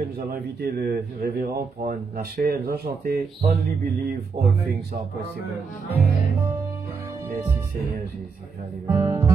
que nous allons inviter le révérend à prendre la chair. Nous allons chanter Only Believe All Things Are Possible. Merci Seigneur Jésus. Alléluia.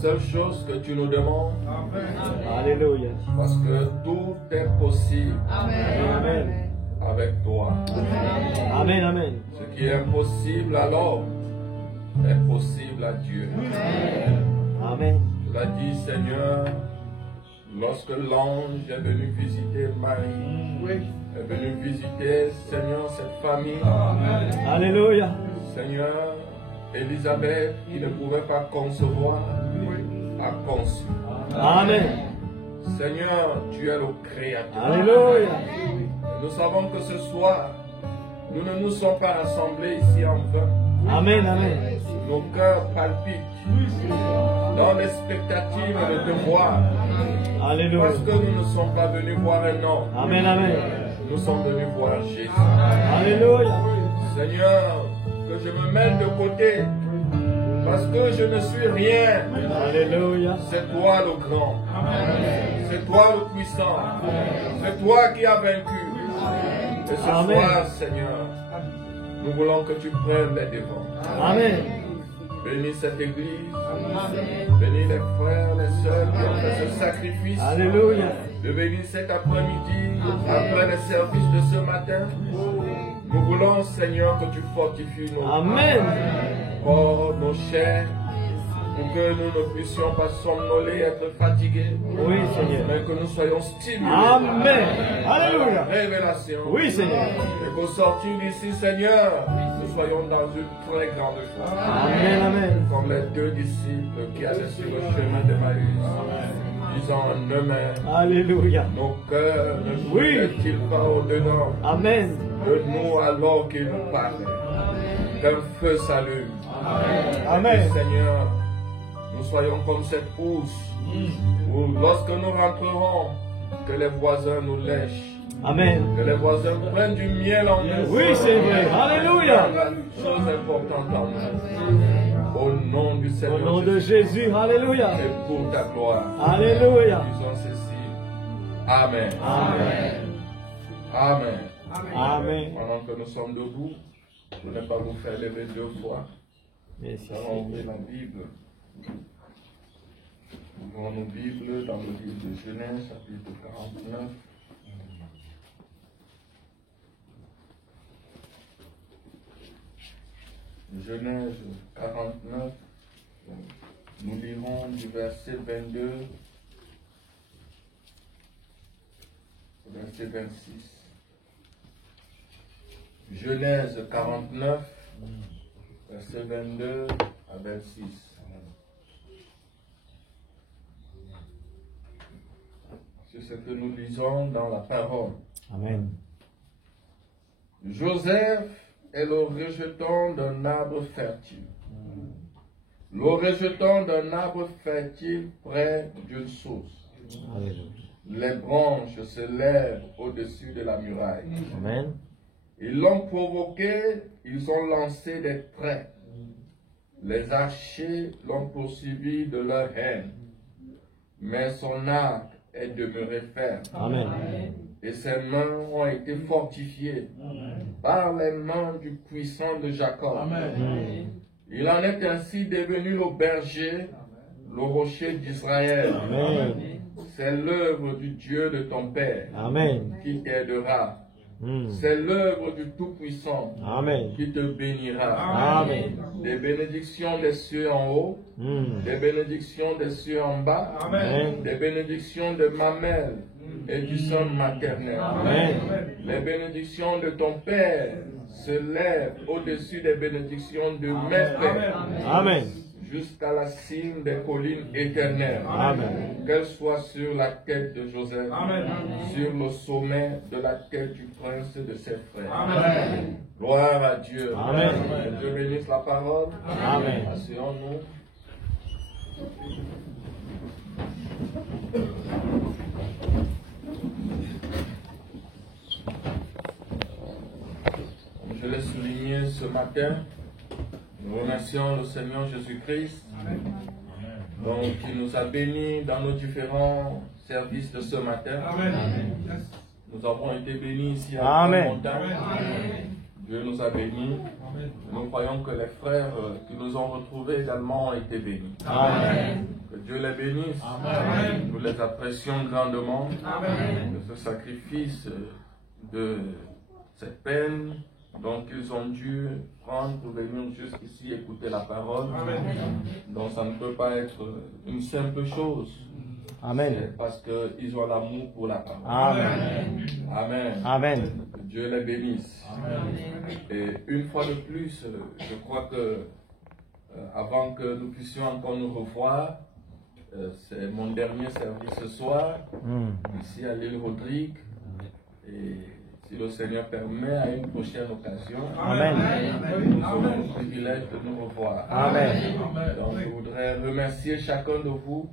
seule chose que tu nous demandes. Alléluia. Parce que tout est possible. Avec toi. Amen, amen. Ce qui est impossible alors est possible à Dieu. Amen. Tu l'as dit, Seigneur, lorsque l'ange est venu visiter Marie, est venu visiter, Seigneur, cette famille. Alléluia. Seigneur, Élisabeth, qui ne pouvait pas concevoir, a conçu. Amen. Seigneur, tu es le Créateur. Alléluia. Nous savons que ce soir, nous ne nous sommes pas rassemblés ici en vain. Amen, amen. Nos cœurs palpitent dans l'expectative de te voir. Alléluia. Parce que nous ne sommes pas venus voir un homme. Amen, amen. Nous sommes venus voir Jésus. Alléluia. Seigneur, que je me mette de côté. Parce que je ne suis rien. Alléluia. C'est toi le grand. C'est toi le puissant. C'est toi qui as vaincu. Et ce Amen. soir, Seigneur, nous voulons que tu prennes les devants. Amen. Bénis cette église. Bénis les frères, les sœurs qui ont fait ce sacrifice. Alléluia. De bénir cet après-midi, après les services de ce matin. Nous voulons, Seigneur, que tu fortifies nos Amen. corps, nos chairs, pour que nous ne puissions pas somnoler, être fatigués, Oui, Seigneur. mais que nous soyons stimulés. Amen. Par la Alléluia. révélation. Oui, Seigneur. Et qu'au sortir d'ici, Seigneur, nous soyons dans une très grande joie. Amen, amen. Comme les deux disciples qui allaient sur le chemin d'Emmaüs, disant en eux-mêmes, Alléluia. nos cœurs ne Oui. brûlent-ils pas au-dedans Amen. de nous alors qu'il nous parlait? Qu'un feu s'allume. Amen. Et Seigneur, nous soyons comme cette housse où lorsque nous rentrerons, que les voisins nous lèchent, Amen. que les voisins prennent du miel en nous. Oui, c'est vrai. Alléluia. Chose importante en nous. Au nom du Au Seigneur nom de Jésus. Jésus. Alléluia. Et pour ta gloire. Alléluia. Disons ceci. Amen. Amen. Amen. Amen. Pendant que nous sommes debout, je ne vais pas vous faire lever deux fois. Merci, Nous allons ouvrir Seigneur. la Bible. Ouvrons nos Bibles dans le livre de Genèse, chapitre 49. Genèse 49. Nous lirons du verset 22 au verset 26. Genèse 49, verset 22 à 26. C'est ce que nous lisons dans la parole. Amen. Joseph est le rejeton d'un arbre fertile. Le rejeton d'un arbre fertile près d'une source. Alléluia. Les branches se lèvent au-dessus de la muraille. Amen. Ils l'ont provoqué, ils ont lancé des traits. Les archers l'ont poursuivi de leur haine. Mais son arc est demeuré ferme. Amen. Et ses mains ont été fortifiées par les mains du puissant de Jacob. Il en est ainsi devenu le berger, le rocher d'Israël. Amen. C'est l'œuvre du Dieu de ton Père Amen. qui t'aidera. C'est l'œuvre du Tout-Puissant Amen. qui te bénira. Amen. Des bénédictions des cieux en haut, des bénédictions des cieux en bas, Amen. des bénédictions de mamelle et du sein maternel. Amen. Les bénédictions de ton Père se lèvent au-dessus des bénédictions de mes pères, Amen. jusqu'à la cime des collines éternelles. Amen. Qu'elle soit sur la tête de Joseph, sur le sommet de la tête du prince de ses frères. Gloire à Dieu. Amen. Que Dieu bénisse la parole. Amen. Asseyons-nous. Je l'ai souligné ce matin. Nous remercions le Seigneur Jésus-Christ, donc qui nous a bénis dans nos différents services de ce matin. Nous avons été bénis ici à Amen. la montagne. Dieu nous a bénis. Nous croyons que les frères qui nous ont retrouvés également ont été bénis. Amen. Que Dieu les bénisse. Nous les apprécions grandement de ce sacrifice, de cette peine Donc ils ont dû prendre pour venir jusqu'ici écouter la parole. Donc ça ne peut pas être une simple chose. Amen. Parce qu'ils ont l'amour pour la parole. Amen. Amen. Amen. Que Dieu les bénisse. Et une fois de plus, je crois que avant que nous puissions encore nous revoir, c'est mon dernier service ce soir, ici à l'île Rodrigue. Et si le Seigneur permet, à une prochaine occasion, Amen. nous aurons le privilège de nous revoir. Amen. Donc je voudrais remercier chacun de vous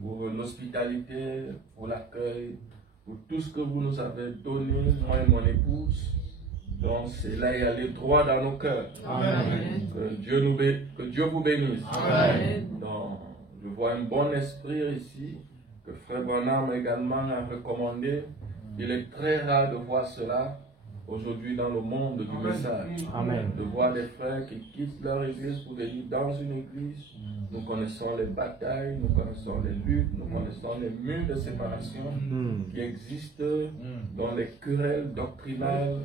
pour l'hospitalité, pour l'accueil, pour tout ce que vous nous avez donné, moi et mon épouse. Donc c'est là y aller droit dans nos cœurs. Amen. Que Dieu vous bénisse. Amen. Donc, je vois un bon esprit ici, que Frère Branham également a recommandé. Il est très rare de voir cela aujourd'hui dans le monde du message. Amen. De voir des frères qui quittent leur église pour venir dans une église. Nous connaissons les batailles, nous connaissons les luttes, nous connaissons les murs de séparation qui existent, dans les querelles doctrinales,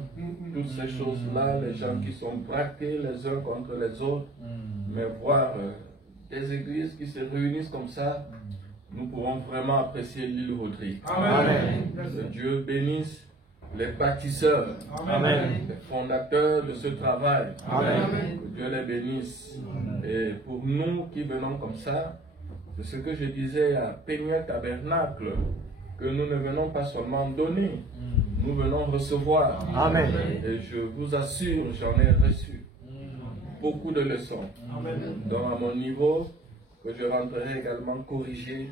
toutes ces choses-là, les gens qui sont braqués les uns contre les autres. Mais voir des églises qui se réunissent comme ça, nous pouvons vraiment apprécier l'île Rodrigue. Amen. Que Dieu bénisse les bâtisseurs, Amen. les fondateurs de ce travail. Amen. Que Dieu les bénisse. Et pour nous qui venons comme ça, c'est ce que je disais à Peigneur Tabernacle, que nous ne venons pas seulement donner, nous venons recevoir. Amen. Et je vous assure, j'en ai reçu beaucoup de leçons. Donc à mon niveau, que je rentrerai également corriger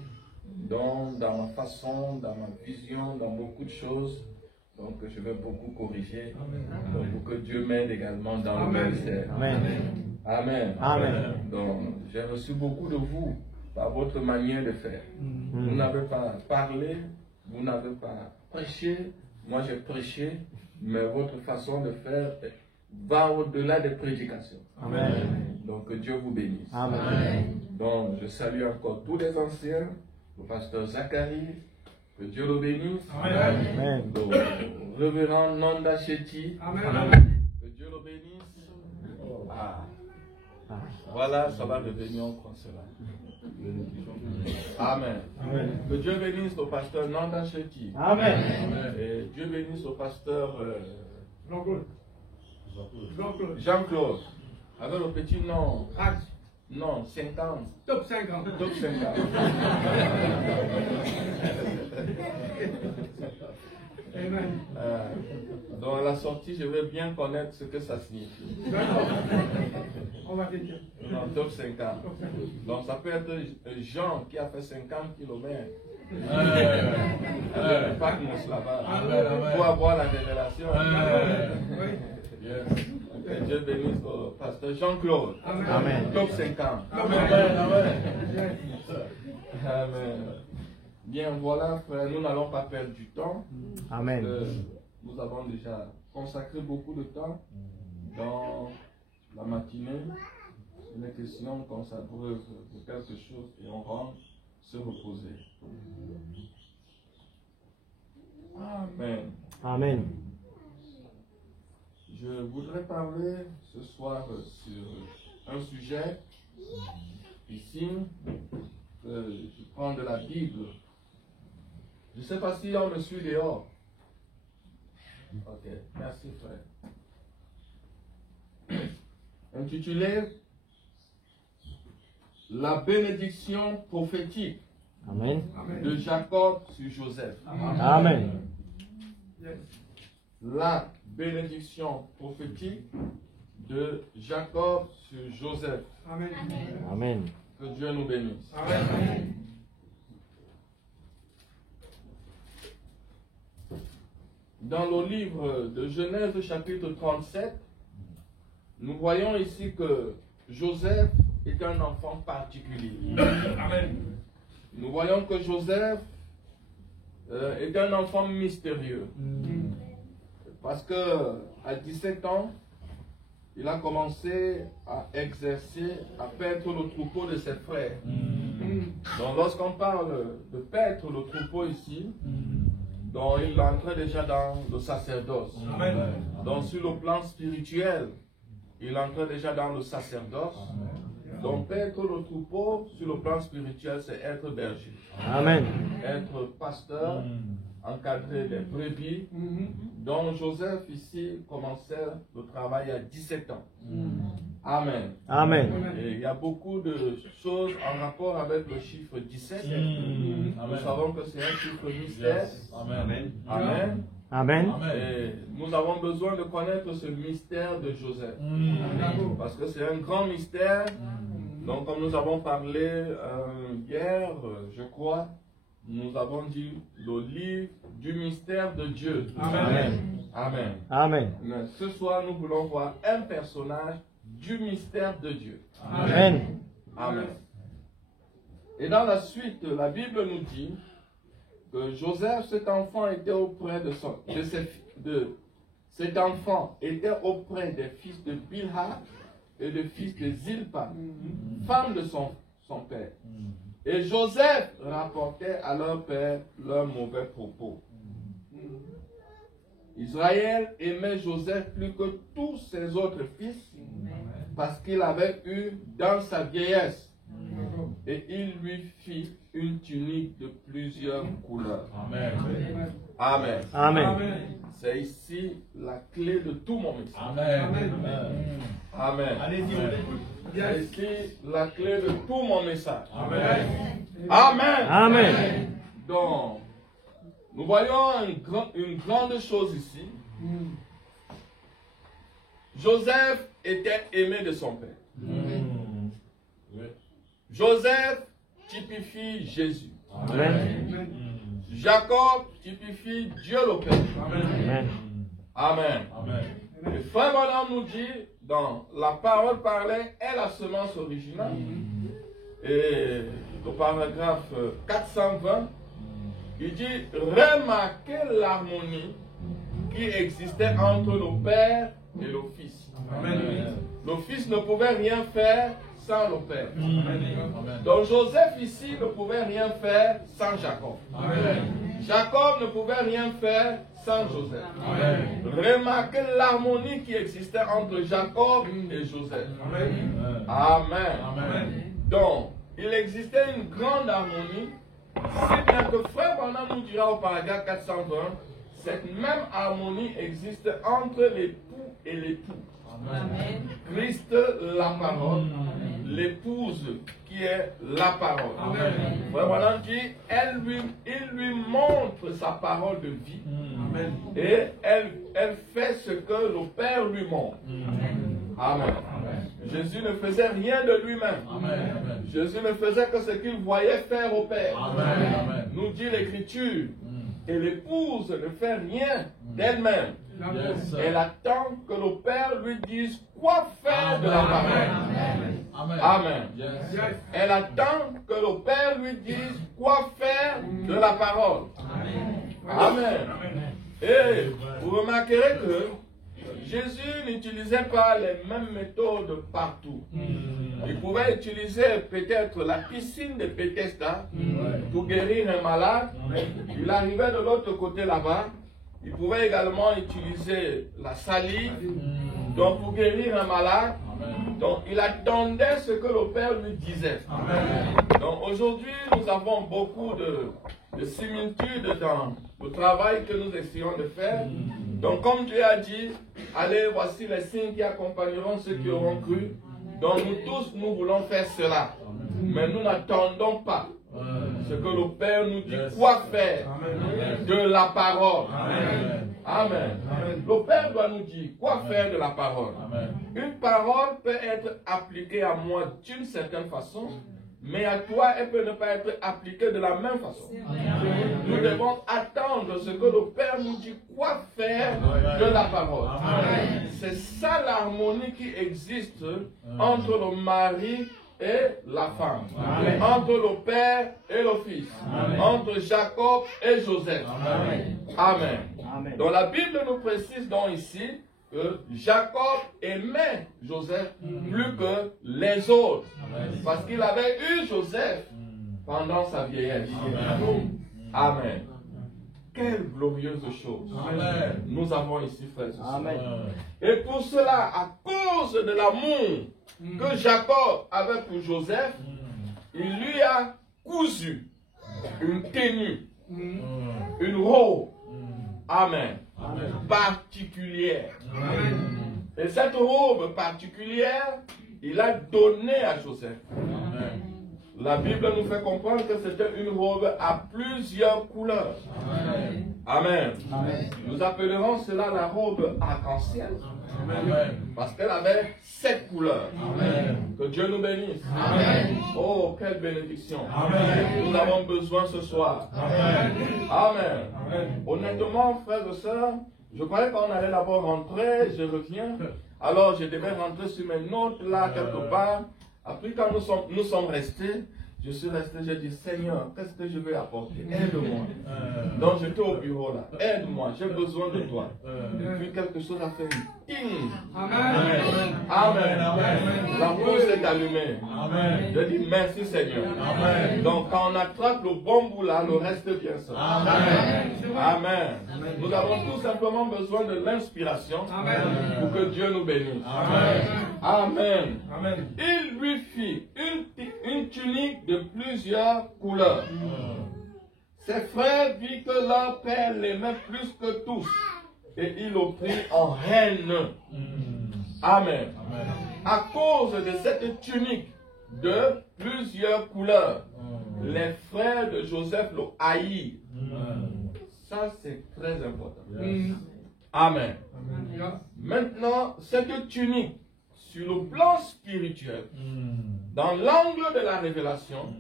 dans ma façon, dans ma vision, dans beaucoup de choses. Donc je vais beaucoup corriger. Donc, pour que Dieu m'aide également dans le ministère. Amen. Amen. Amen. Donc j'ai reçu beaucoup de vous par votre manière de faire. Vous n'avez pas parlé, vous n'avez pas prêché. Moi j'ai prêché, mais votre façon de faire va au-delà des prédications. Amen. Donc que Dieu vous bénisse. Amen. Donc je salue encore tous les anciens, le pasteur Zacharie, que Dieu le bénisse. Amen. Donc, révérend Nanda Chetty, que Dieu le bénisse. Voilà, ça va devenir encore cela. Amen. Que Dieu bénisse le pasteur Nanda Chetty. Amen. Et Dieu bénisse le pasteur Jean-Claude. Jean-Claude, avec le petit nom. Non, 50. Top 50. Top 50. Amen. Donc à la sortie, je veux bien connaître ce que ça signifie. D'accord. On va dire. Non, top 50. Donc ça peut être Jean qui a fait 50 km. Pas que nous là-bas. Pour avoir la révélation. Que Dieu bénisse le pasteur Jean-Claude. Amen. Top 50. Amen. Amen. Bien, voilà, frère, nous n'allons pas perdre du temps. Amen. Nous avons déjà consacré beaucoup de temps dans la matinée. Il est question qu'on s'abreuve de quelque chose et on rentre se reposer. Amen. Amen. Je voudrais parler ce soir sur un sujet ici. Je prends de la Bible. Je ne sais pas si on me suit dehors. Ok, merci frère. Intitulé La bénédiction prophétique Amen. de Jacob sur Joseph. Amen. La bénédiction prophétique de Jacob sur Joseph. Amen. Amen. Que Dieu nous bénisse. Amen. Dans le livre de Genèse chapitre 37, nous voyons ici que Joseph est un enfant particulier. Amen. Nous voyons que Joseph est un enfant mystérieux. Parce que à 17 ans, il a commencé à exercer, à paître le troupeau de ses frères. Donc lorsqu'on parle de paître le troupeau ici, Donc il entrait déjà dans le sacerdoce. Amen. Donc sur le plan spirituel, il entrait déjà dans le sacerdoce. Donc être le troupeau sur le plan spirituel, c'est être berger. Amen. Être pasteur, encadrer des brebis. Donc Joseph ici commençait le travail à 17 ans. Amen. Amen. Et il y a beaucoup de choses en rapport avec le chiffre 17. Nous savons que c'est un chiffre mystère. Amen. Amen. Amen. Et nous avons besoin de connaître ce mystère de Joseph. Parce que c'est un grand mystère. Donc comme nous avons parlé hier, je crois, nous avons dit le livre du mystère de Dieu. Amen. Amen. Amen. Mais ce soir, nous voulons voir un personnage du mystère de Dieu. Amen. Amen. Et dans la suite, la Bible nous dit que Joseph, cet enfant, était auprès cet enfant était auprès des fils de Bilha et des fils de Zilpa, femme de son père. Et Joseph rapportait à leur père leurs mauvais propos. Israël aimait Joseph plus que tous ses autres fils parce qu'il avait eu dans sa vieillesse. Et il lui fit une tunique de plusieurs couleurs. Amen. Amen. Amen. C'est ici la clé de tout mon message. Amen. Amen. Allez-y, C'est ici la clé de tout mon message. Amen. Amen. Amen. Donc, nous voyons une grande chose ici. Joseph était aimé de son père. Joseph typifie Jésus. Amen. Jacob typifie Dieu le Père. Amen. Amen. Amen. Le frère Branham nous dit, dans la parole parlée est la semence originale. Et le paragraphe 420, il dit, remarquez l'harmonie qui existait entre le Père et le Fils. Amen. Le Fils ne pouvait rien faire sans le Père. Amen. Donc Joseph ici ne pouvait rien faire sans Jacob. Amen. Jacob ne pouvait rien faire sans Joseph. Amen. Remarquez l'harmonie qui existait entre Jacob et Joseph. Amen. Amen. Donc, il existait une grande harmonie, si bien que frère Branham nous dira au paragraphe 420, cette même harmonie existe entre l'époux et l'époux. Amen. Christ, la parole, l'épouse qui est la parole. Amen. Frère Branham dit, il lui montre sa parole de vie. Amen. Et elle fait ce que le Père lui montre. Amen. Jésus ne faisait rien de lui-même. Amen. Jésus ne faisait que ce qu'il voyait faire au Père. Amen. Nous dit l'Écriture. Et l'épouse ne fait rien d'elle-même. Yes, Elle attend que le Père lui dise quoi faire de la parole. Amen. Yes. Elle attend que le Père lui dise quoi faire de la parole. Amen. Et vous remarquerez que Jésus n'utilisait pas les mêmes méthodes partout. Il pouvait utiliser peut-être la piscine de Bethesda pour guérir un malade. Il arrivait de l'autre côté là-bas. Il pouvait également utiliser la salive donc pour guérir un malade. Donc il attendait ce que le Père lui disait. Donc aujourd'hui nous avons beaucoup de similitudes dans le travail que nous essayons de faire. Donc comme Dieu a dit, allez, voici les signes qui accompagneront ceux qui auront cru. Donc nous tous, nous voulons faire cela. Mais nous n'attendons pas ce que le Père nous dit quoi faire de la parole. Amen. Le Père doit nous dire quoi faire de la parole. Une parole peut être appliquée à moi d'une certaine façon, mais à toi, elle peut ne pas être appliquée de la même façon. Nous devons attendre ce que le Père nous dit quoi faire de la parole. C'est ça l'harmonie qui existe entre le mari et la femme, entre le Père et le Fils, entre Jacob et Joseph. Amen. Donc la Bible nous précise donc ici que Jacob aimait Joseph plus que les autres, parce qu'il avait eu Joseph pendant sa vieillesse. Amen. quelle glorieuse chose Amen. nous avons ici, frères et sœurs. Amen. Et pour cela, à cause de l'amour que Jacob avait pour Joseph, il lui a cousu une tenue, une robe, amen, particulière. Et cette robe particulière, il a donné à Joseph. La Bible nous fait comprendre que c'était une robe à plusieurs couleurs. Amen. Nous appellerons cela la robe arc-en-ciel. Parce qu'elle avait 7 couleurs. Que Dieu nous bénisse. Oh, quelle bénédiction. Nous avons besoin ce soir. Amen. Honnêtement, frères et sœurs, je croyais qu'on allait d'abord rentrer, je reviens. Alors je devais rentrer sur mes notes là, quelque part. Après, quand nous sommes restés, je suis resté, j'ai dit, Seigneur, qu'est-ce que je vais apporter? Aide-moi. Donc j'étais au bureau là. Aide-moi, j'ai besoin de toi. Et puis quelque chose a fait une Amen. Amen. La pousse est allumée. Je dis merci Seigneur. Donc quand on attrape le bon bout là, le reste vient seul. Amen. Nous avons tout simplement besoin de l'inspiration pour que Dieu nous bénisse. Amen. Il lui fit une tunique de plusieurs couleurs. Ses frères virent que leur père l'aimait plus que tous. Et il le prit en haine. Amen. À cause de cette tunique de plusieurs couleurs, les frères de Joseph le haïrent. Ça, c'est très important. Amen. Maintenant, cette tunique, sur le plan spirituel, dans l'angle de la révélation,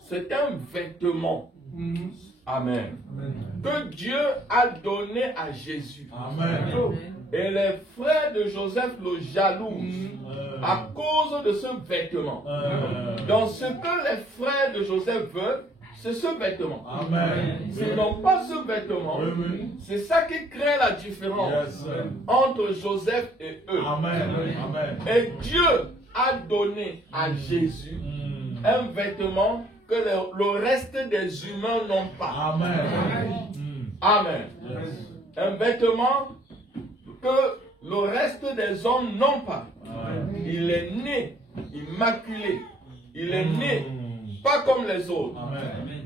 c'est un vêtement. Amen. Que Dieu a donné à Jésus. Et les frères de Joseph le jalousent à cause de ce vêtement. Donc ce que les frères de Joseph veulent, c'est ce vêtement. S'ils n'ont pas ce vêtement, c'est ça qui crée la différence entre Joseph et eux. Et Dieu a donné à Jésus un vêtement que le reste des humains n'ont pas. Amen. Un vêtement que le reste des hommes n'ont pas. Il est né immaculé. Il est né pas comme les autres.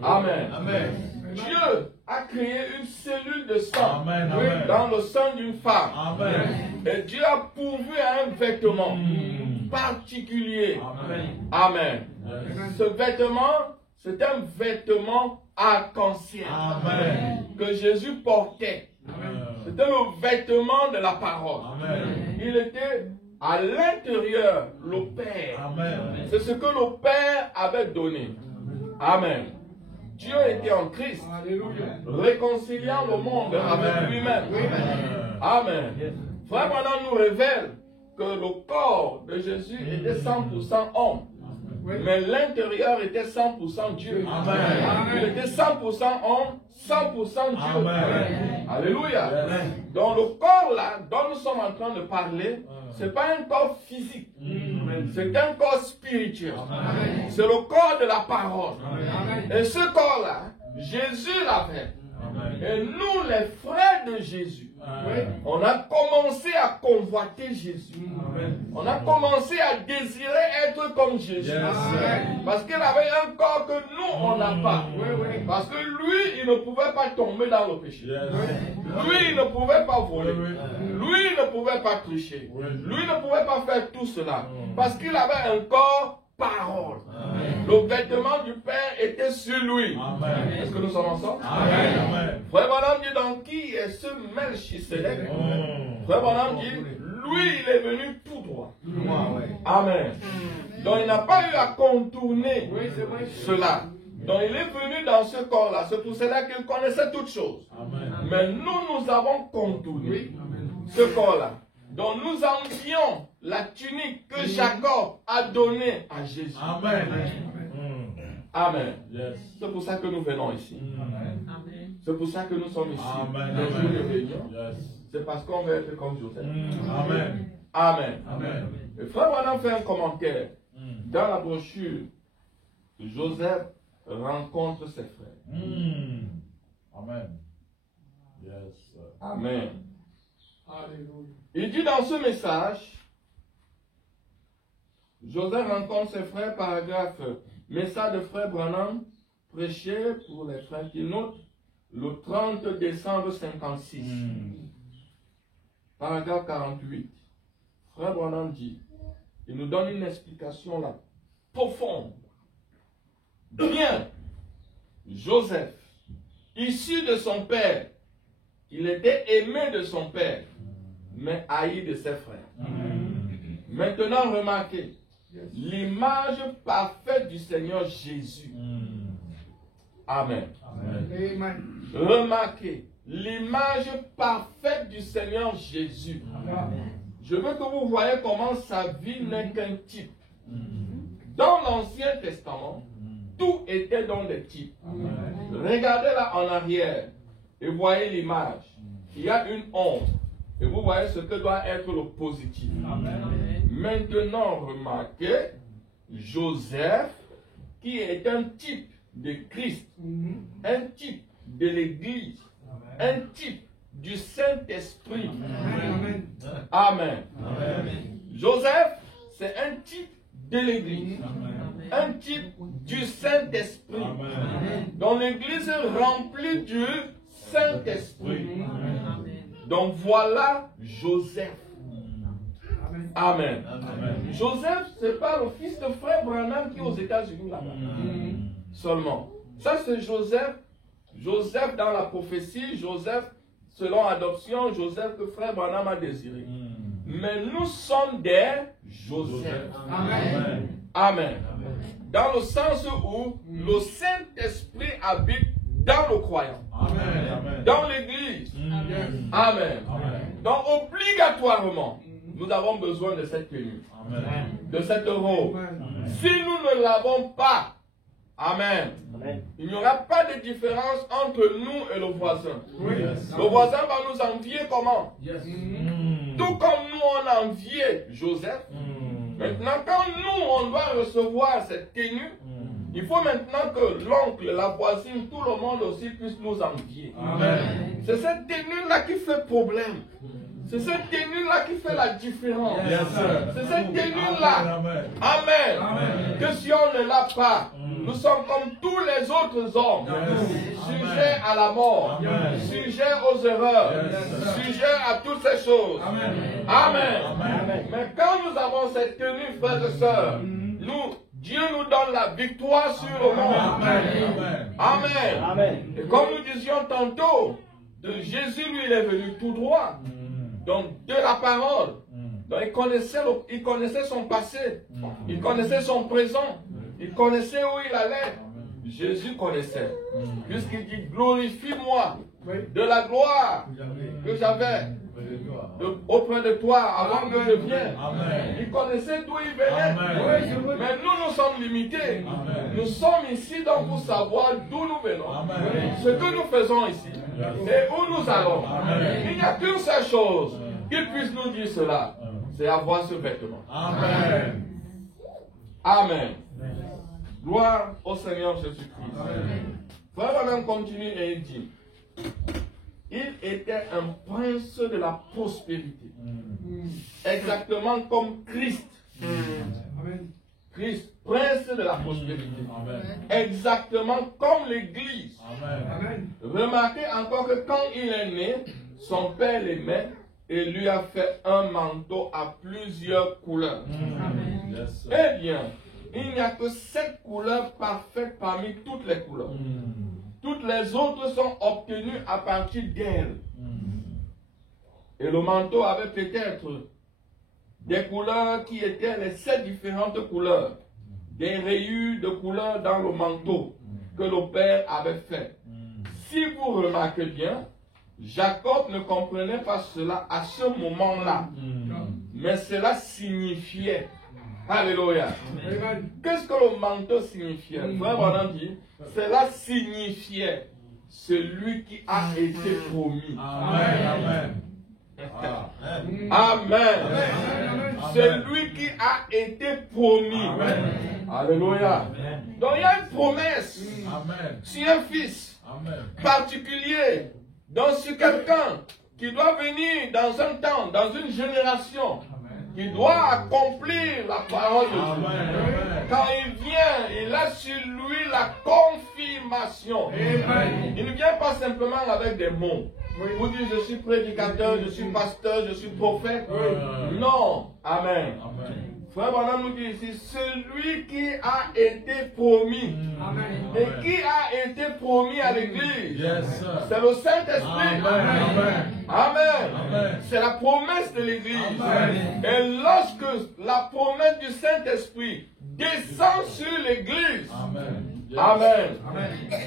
Amen. Dieu a créé une cellule de sang dans le sang d'une femme. Et Dieu a pourvu à un vêtement particulier. Amen. Ce vêtement, c'est un vêtement arc-en-ciel que Jésus portait. C'était le vêtement de la parole. Il était à l'intérieur, le Père. C'est ce que le Père avait donné. Amen. Dieu était en Christ, réconciliant le monde avec lui-même. Amen. Frère Branham nous révèle que le corps de Jésus était 100% homme. Mais l'intérieur était 100% Dieu. Il était 100% homme, 100% Dieu. Alléluia. Donc le corps là, dont nous sommes en train de parler, ce n'est pas un corps physique. C'est un corps spirituel. C'est le corps de la parole. Et ce corps-là, Jésus l'avait. Et nous, les frères de Jésus, on a commencé à convoiter Jésus. On a commencé à désirer être comme Jésus. Parce qu'il avait un corps que nous, on n'a pas. Parce que lui, il ne pouvait pas tomber dans le péché. Lui, il ne pouvait pas voler. Lui, il ne pouvait pas tricher. Lui, ne pouvait pas faire tout cela. Parce qu'il avait un corps parole. Le vêtement du Père était sur lui. Est-ce que nous sommes ensemble? Frère Branham dit, dans qui est ce Melchisedec? Frère Branham dit, lui, il est venu tout droit. Amen. Donc il n'a pas eu à contourner cela. Donc il est venu dans ce corps-là. C'est pour cela qu'il connaissait toutes choses. Mais nous avons contourné ce corps-là. Donc nous envions la tunique que Jacob a donnée à Jésus. Amen. C'est pour ça que nous venons ici. C'est pour ça que nous sommes ici. C'est parce qu'on veut être comme Joseph. Amen. Et frère Branham fait un commentaire. Dans la brochure, Joseph rencontre ses frères. Amen. Amen. Il dit dans ce message, Joseph rencontre ses frères, paragraphe, message de frère Branham, prêché pour les frères qui notent, le 30 décembre 56. Paragraphe 48. Frère Branham dit, il nous donne une explication là, profonde. Bien, Joseph, issu de son père, il était aimé de son père, mais haï de ses frères. Maintenant, remarquez, l'image parfaite du Seigneur Jésus. Amen. Remarquez, l'image parfaite du Seigneur Jésus. Je veux que vous voyez comment sa vie n'est qu'un type. Dans l'Ancien Testament, tout était dans des types. Regardez là en arrière et voyez l'image. Il y a une ombre et vous voyez ce que doit être le positif. Maintenant, remarquez Joseph qui est un type de Christ, un type de l'Église, un type du Saint-Esprit. Amen. Joseph, c'est un type de l'Église, un type du Saint-Esprit. Donc l'Église est remplie du Saint-Esprit. Donc voilà Joseph. Amen. Joseph, ce n'est pas le fils de frère Branham qui est aux États-Unis là-bas. Seulement. Ça c'est Joseph. Joseph dans la prophétie, Joseph selon adoption, Joseph que frère Branham a désiré. Mais nous sommes des Joseph. Amen. Amen. Dans le sens où le Saint-Esprit habite dans le croyant. Amen. Dans l'Église. Amen. Donc obligatoirement, nous avons besoin de cette tenue. Amen. De cette robe. Si nous ne l'avons pas, amen. Il n'y aura pas de différence entre nous et le voisin. Le voisin va nous envier comment? Tout comme nous on a envié Joseph. Maintenant quand nous on doit recevoir cette tenue, il faut maintenant que l'oncle, la voisine, tout le monde aussi puisse nous envier. C'est cette tenue-là qui fait problème. C'est cette tenue-là qui fait la différence. C'est cette tenue-là. Amen. Que si on ne l'a pas, nous sommes comme tous les autres hommes, sujets à la mort, sujets aux erreurs, sujets à toutes ces choses. Amen. Mais quand nous avons cette tenue, frères et sœurs, Dieu nous donne la victoire sur le monde. Amen. Et comme nous disions tantôt, Jésus, lui, il est venu tout droit. Donc, de la parole. Donc, il connaissait son passé. Il connaissait son présent. Il connaissait où il allait. Jésus connaissait. Puisqu'il dit, glorifie-moi de la gloire que j'avais auprès de toi avant que je vienne. Il connaissait d'où il venait. Mais nous sommes limités. Nous sommes ici donc pour savoir d'où nous venons. Ce que nous faisons ici. Et où nous allons. Il n'y a qu'une seule chose qui puisse nous dire cela. C'est avoir ce vêtement. Amen. Gloire au Seigneur Jésus-Christ. Frère Branham continue et il dit, il était un prince de la prospérité. Exactement comme Christ. Christ, prince de la prospérité. Exactement comme l'Église. Remarquez encore que quand il est né, son père l'aimait et lui a fait un manteau à plusieurs couleurs. Eh bien, il n'y a que 7 couleurs parfaites parmi toutes les couleurs. Toutes les autres sont obtenues à partir d'elles. Et le manteau avait peut-être des couleurs qui étaient les 7 différentes couleurs. Des rayures de couleurs dans le manteau que le Père avait fait. Si vous remarquez bien, Jacob ne comprenait pas cela à ce moment-là. Mais cela signifiait. Alléluia. Qu'est-ce que le manteau signifiait? Frère Branham dit, cela signifiait celui qui a été promis. Amen. Celui qui a été promis. Alléluia. Donc il y a une promesse sur un fils particulier Donc si quelqu'un qui doit venir dans un temps, dans une génération, qui doit accomplir la parole de Dieu, quand il vient, il a sur lui la confirmation. Il ne vient pas simplement avec des mots. Vous dites, je suis prédicateur, je suis pasteur, je suis prophète. Non. Amen. Frère Branham nous dit ici, celui qui a été promis. Et qui a été promis à l'église, c'est le Saint-Esprit. Amen. C'est la promesse de l'église. Et lorsque la promesse du Saint-Esprit descend sur l'église, Amen.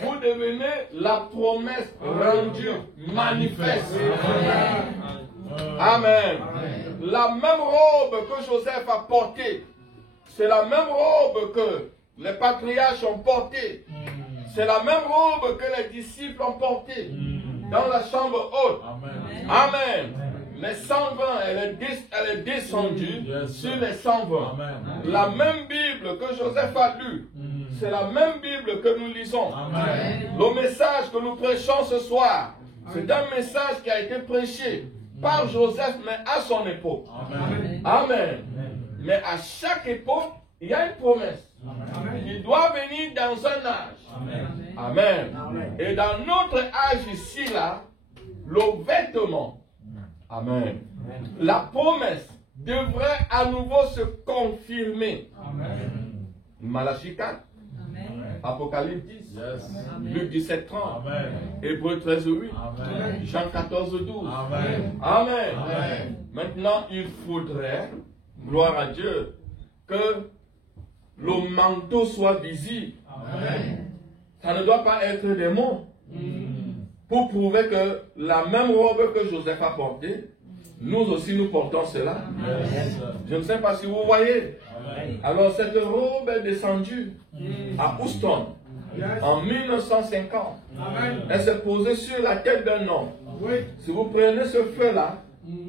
Vous devenez la promesse rendue manifeste. Amen. La même robe que Joseph a portée, c'est la même robe que les patriarches ont portée. C'est la même robe que les disciples ont portée dans la chambre haute. Amen. Les 120, elle est descendue sur les 120. La même Bible que Joseph a lue, c'est la même Bible que nous lisons. Le message que nous prêchons ce soir, c'est un message qui a été prêché par Joseph, mais à son époque. Amen. Mais à chaque époque, il y a une promesse. Il doit venir dans un âge. Amen. Et dans notre âge ici, là, le vêtement, Amen, la promesse devrait à nouveau se confirmer. Malachie 4, Apocalypse 10, Luc 17, 30, Hébreux 13, 8, Jean 14, 12. Amen. Maintenant, il faudrait, gloire à Dieu, que le manteau soit visible. Ça ne doit pas être des mots. Pour prouver que la même robe que Joseph a portée, nous aussi nous portons cela. Je ne sais pas si vous voyez. Alors cette robe est descendue à Houston en 1950. Elle s'est posée sur la tête d'un homme. Si vous prenez ce feu-là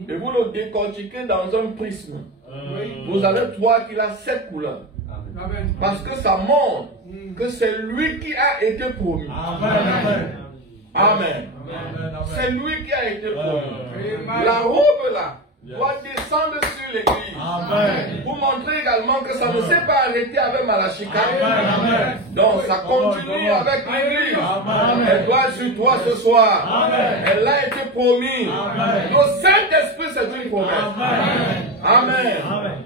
et vous le décortiquez dans un prisme, vous allez voir qu'il a 7 couleurs. Parce que ça montre que c'est lui qui a été promis. Amen. C'est lui qui a été promis. La robe là doit descendre sur l'église. Pour montrer également que ça ne s'est pas arrêté avec Malachie 4. Donc ça continue avec l'église. Elle doit être sur toi ce soir. Elle a été promise. Le Saint-Esprit, c'est une promesse. Amen.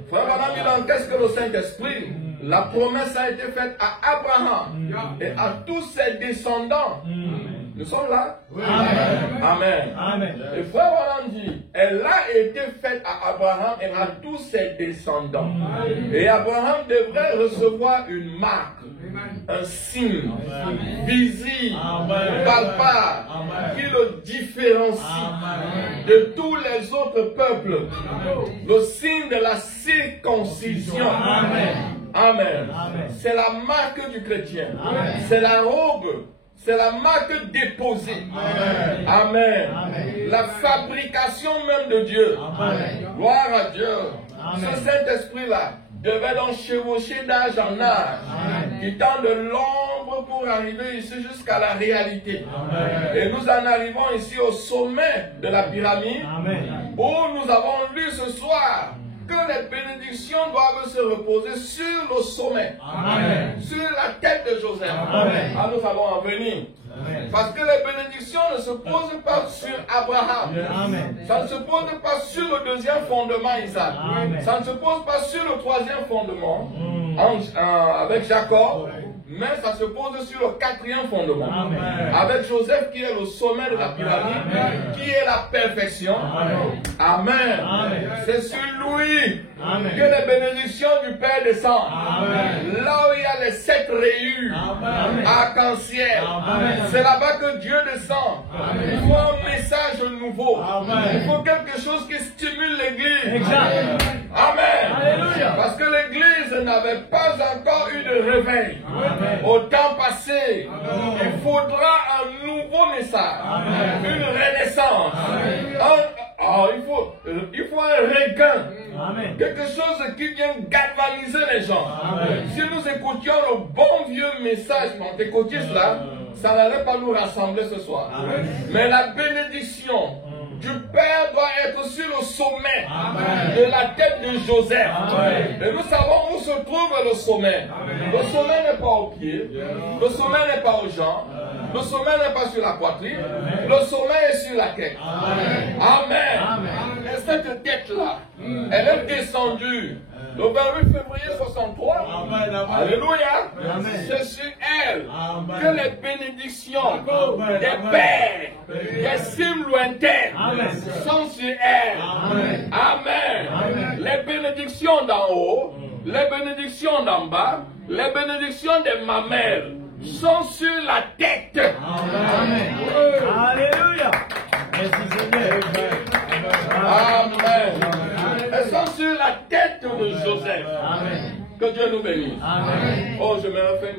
Frère Branham, qu'est-ce que le Saint-Esprit? La promesse a été faite à Abraham et à tous ses descendants. Nous sommes là? Amen. Et frère Branham dit, elle a été faite à Abraham et à tous ses descendants. Et Abraham devrait recevoir une marque, un signe visible, palpable, qui le différencie de tous les autres peuples. Le signe de la circoncision. Amen. C'est la marque du chrétien. C'est la robe. C'est la marque déposée. Amen. La fabrication même de Dieu. Gloire à Dieu. Ce Saint-Esprit-là devait donc chevaucher d'âge en âge, qui tend de l'ombre pour arriver ici jusqu'à la réalité. Et nous en arrivons ici au sommet de la pyramide, où nous avons lu ce soir que les bénédictions doivent se reposer sur le sommet, sur la tête de Joseph. Ah, nous allons en venir. Parce que les bénédictions ne se posent pas sur Abraham. Ça ne se pose pas sur le deuxième fondement, Isaac. Ça ne se pose pas sur le troisième fondement, avec Jacob. Mais ça se pose sur le quatrième fondement. Avec Joseph qui est le sommet de la pyramide, qui est la perfection. Amen. C'est sur lui que les bénédictions du Père descendent. Là où il y a les 7 rayures arc-en-ciel, c'est là-bas que Dieu descend. Il faut un message nouveau. Il faut quelque chose qui stimule l'église. Amen. Parce que l'église n'avait pas encore eu de réveil. Au temps passé, il faudra un nouveau message, une renaissance. Il faut un regain, quelque chose qui vient galvaniser les gens. Si nous écoutions le bon vieux message pentecôtiste là, ça n'allait pas nous rassembler ce soir. Mais la bénédiction du Père doit être sur le sommet de la tête de Joseph. Et nous savons où se trouve le sommet. Le sommet n'est pas au pied, le sommet n'est pas aux jambes, le sommet n'est pas sur la poitrine, le sommet est sur la tête. Amen. Et cette tête-là, elle est descendue le 28 février 63. Alléluia. C'est sur elle que les bénédictions des pères, des cimes lointaines sont sur elle. Amen. Les bénédictions d'en haut, les bénédictions d'en bas, les bénédictions des mamelles sont sur la tête. Alléluia. Merci Seigneur. Amen. Elles sont sur la tête de Joseph. Que Dieu nous bénisse. Oh, je me refais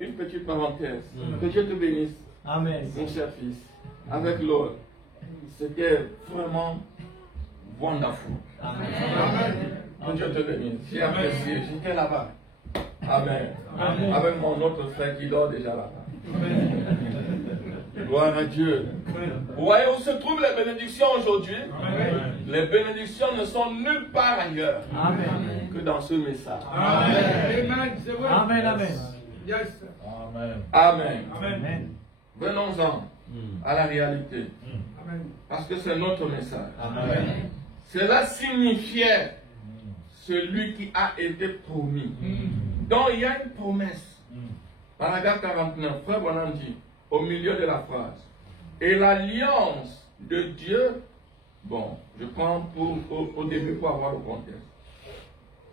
une petite parenthèse. Que Dieu te bénisse. Amen. Mon cher fils, avec l'autre, c'était vraiment wonderful. Que Dieu te bénisse. J'ai apprécié. J'étais là-bas. Amen. Avec mon autre frère qui dort déjà là-bas. Gloire à Dieu. Vous voyez où se trouvent les bénédictions aujourd'hui? Les bénédictions ne sont nulle part ailleurs que dans ce message. Amen. Amen. Venons-en à la réalité. Parce que c'est notre message. Cela signifiait celui qui a été promis. Donc il y a une promesse. Paragraphe 49, Frère Branham dit, au milieu de la phrase, et l'alliance de Dieu, bon, je prends au début pour avoir le contexte.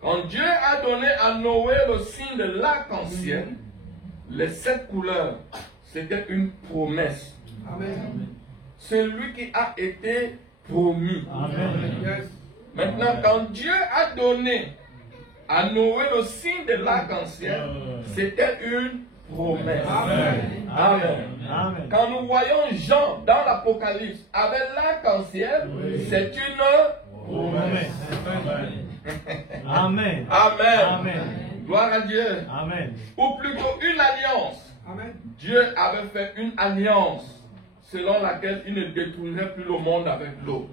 Quand Dieu a donné à Noé le signe de l'arc-en-ciel, les 7 couleurs, c'était une promesse. Celui qui a été promis. Maintenant, quand Dieu a donné à Noé le signe de l'arc-en-ciel, c'était une promesse. Amen. Quand nous voyons Jean dans l'Apocalypse avec l'arc-en-ciel, c'est une promesse. Amen. Gloire à Dieu. Ou plutôt une alliance. Dieu avait fait une alliance selon laquelle il ne détruirait plus le monde avec l'eau.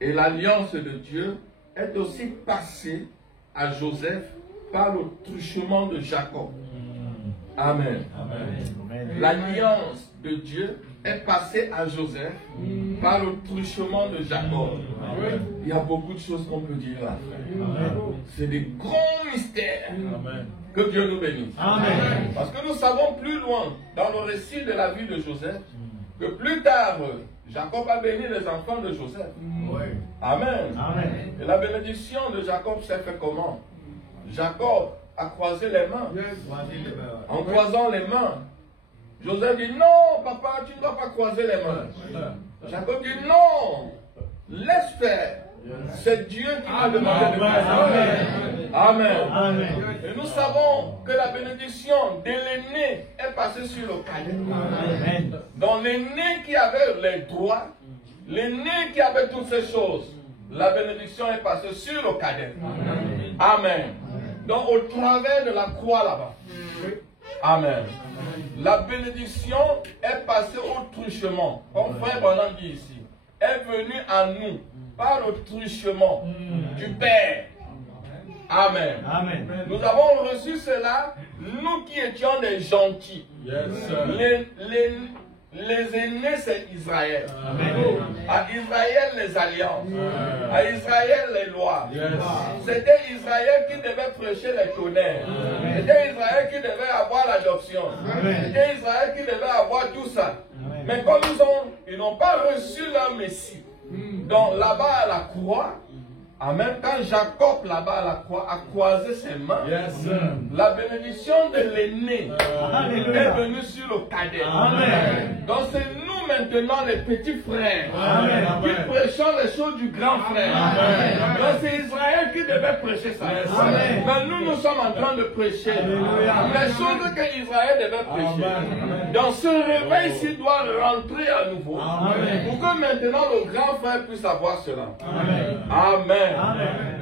Et l'alliance de Dieu est aussi passée à Joseph par le truchement de Jacob. Amen. L'alliance de Dieu est passée à Joseph par le truchement de Jacob. Il y a beaucoup de choses qu'on peut dire là. C'est des grands mystères. Que Dieu nous bénisse. Parce que nous savons plus loin dans le récit de la vie de Joseph que plus tard, Jacob a béni les enfants de Joseph. Amen. Et la bénédiction de Jacob s'est fait comment? Jacob a croisé les mains. En croisant les mains, Joseph dit non, papa, tu ne dois pas croiser les mains. Jacob dit non, laisse faire. C'est Dieu qui m'a demandé de faire. Amen. Et nous savons que la bénédiction de l'aîné est passée sur le cadet. Donc l'aîné qui avait les droits, l'aîné qui avait toutes ces choses, la bénédiction est passée sur le cadet. Amen. Donc au travers de la croix là-bas. Amen. La bénédiction est passée au truchement. Comme Frère Branham dit ici, est venue à nous par le truchement du Père. Amen. Nous avons reçu cela, nous qui étions des gentils. Les aînés, c'est Israël. À Israël, les alliances. À Israël, les lois. C'était Israël qui devait prêcher les tonnerres. C'était Israël qui devait avoir l'adoption. C'était Israël qui devait avoir tout ça. Mais comme ils n'ont pas reçu leur Messie, donc là-bas à la croix, en même temps, Jacob, là-bas à la croix, a croisé ses mains. La bénédiction de l'aîné est venue sur le cadet. Donc c'est nous maintenant, les petits frères, qui prêchons les choses du grand frère. Donc c'est Israël qui devait prêcher ça. Mais nous sommes en train de prêcher les choses que Israël devait prêcher. Donc ce réveil-ci doit rentrer à nouveau pour que maintenant le grand frère puisse avoir cela. Amen.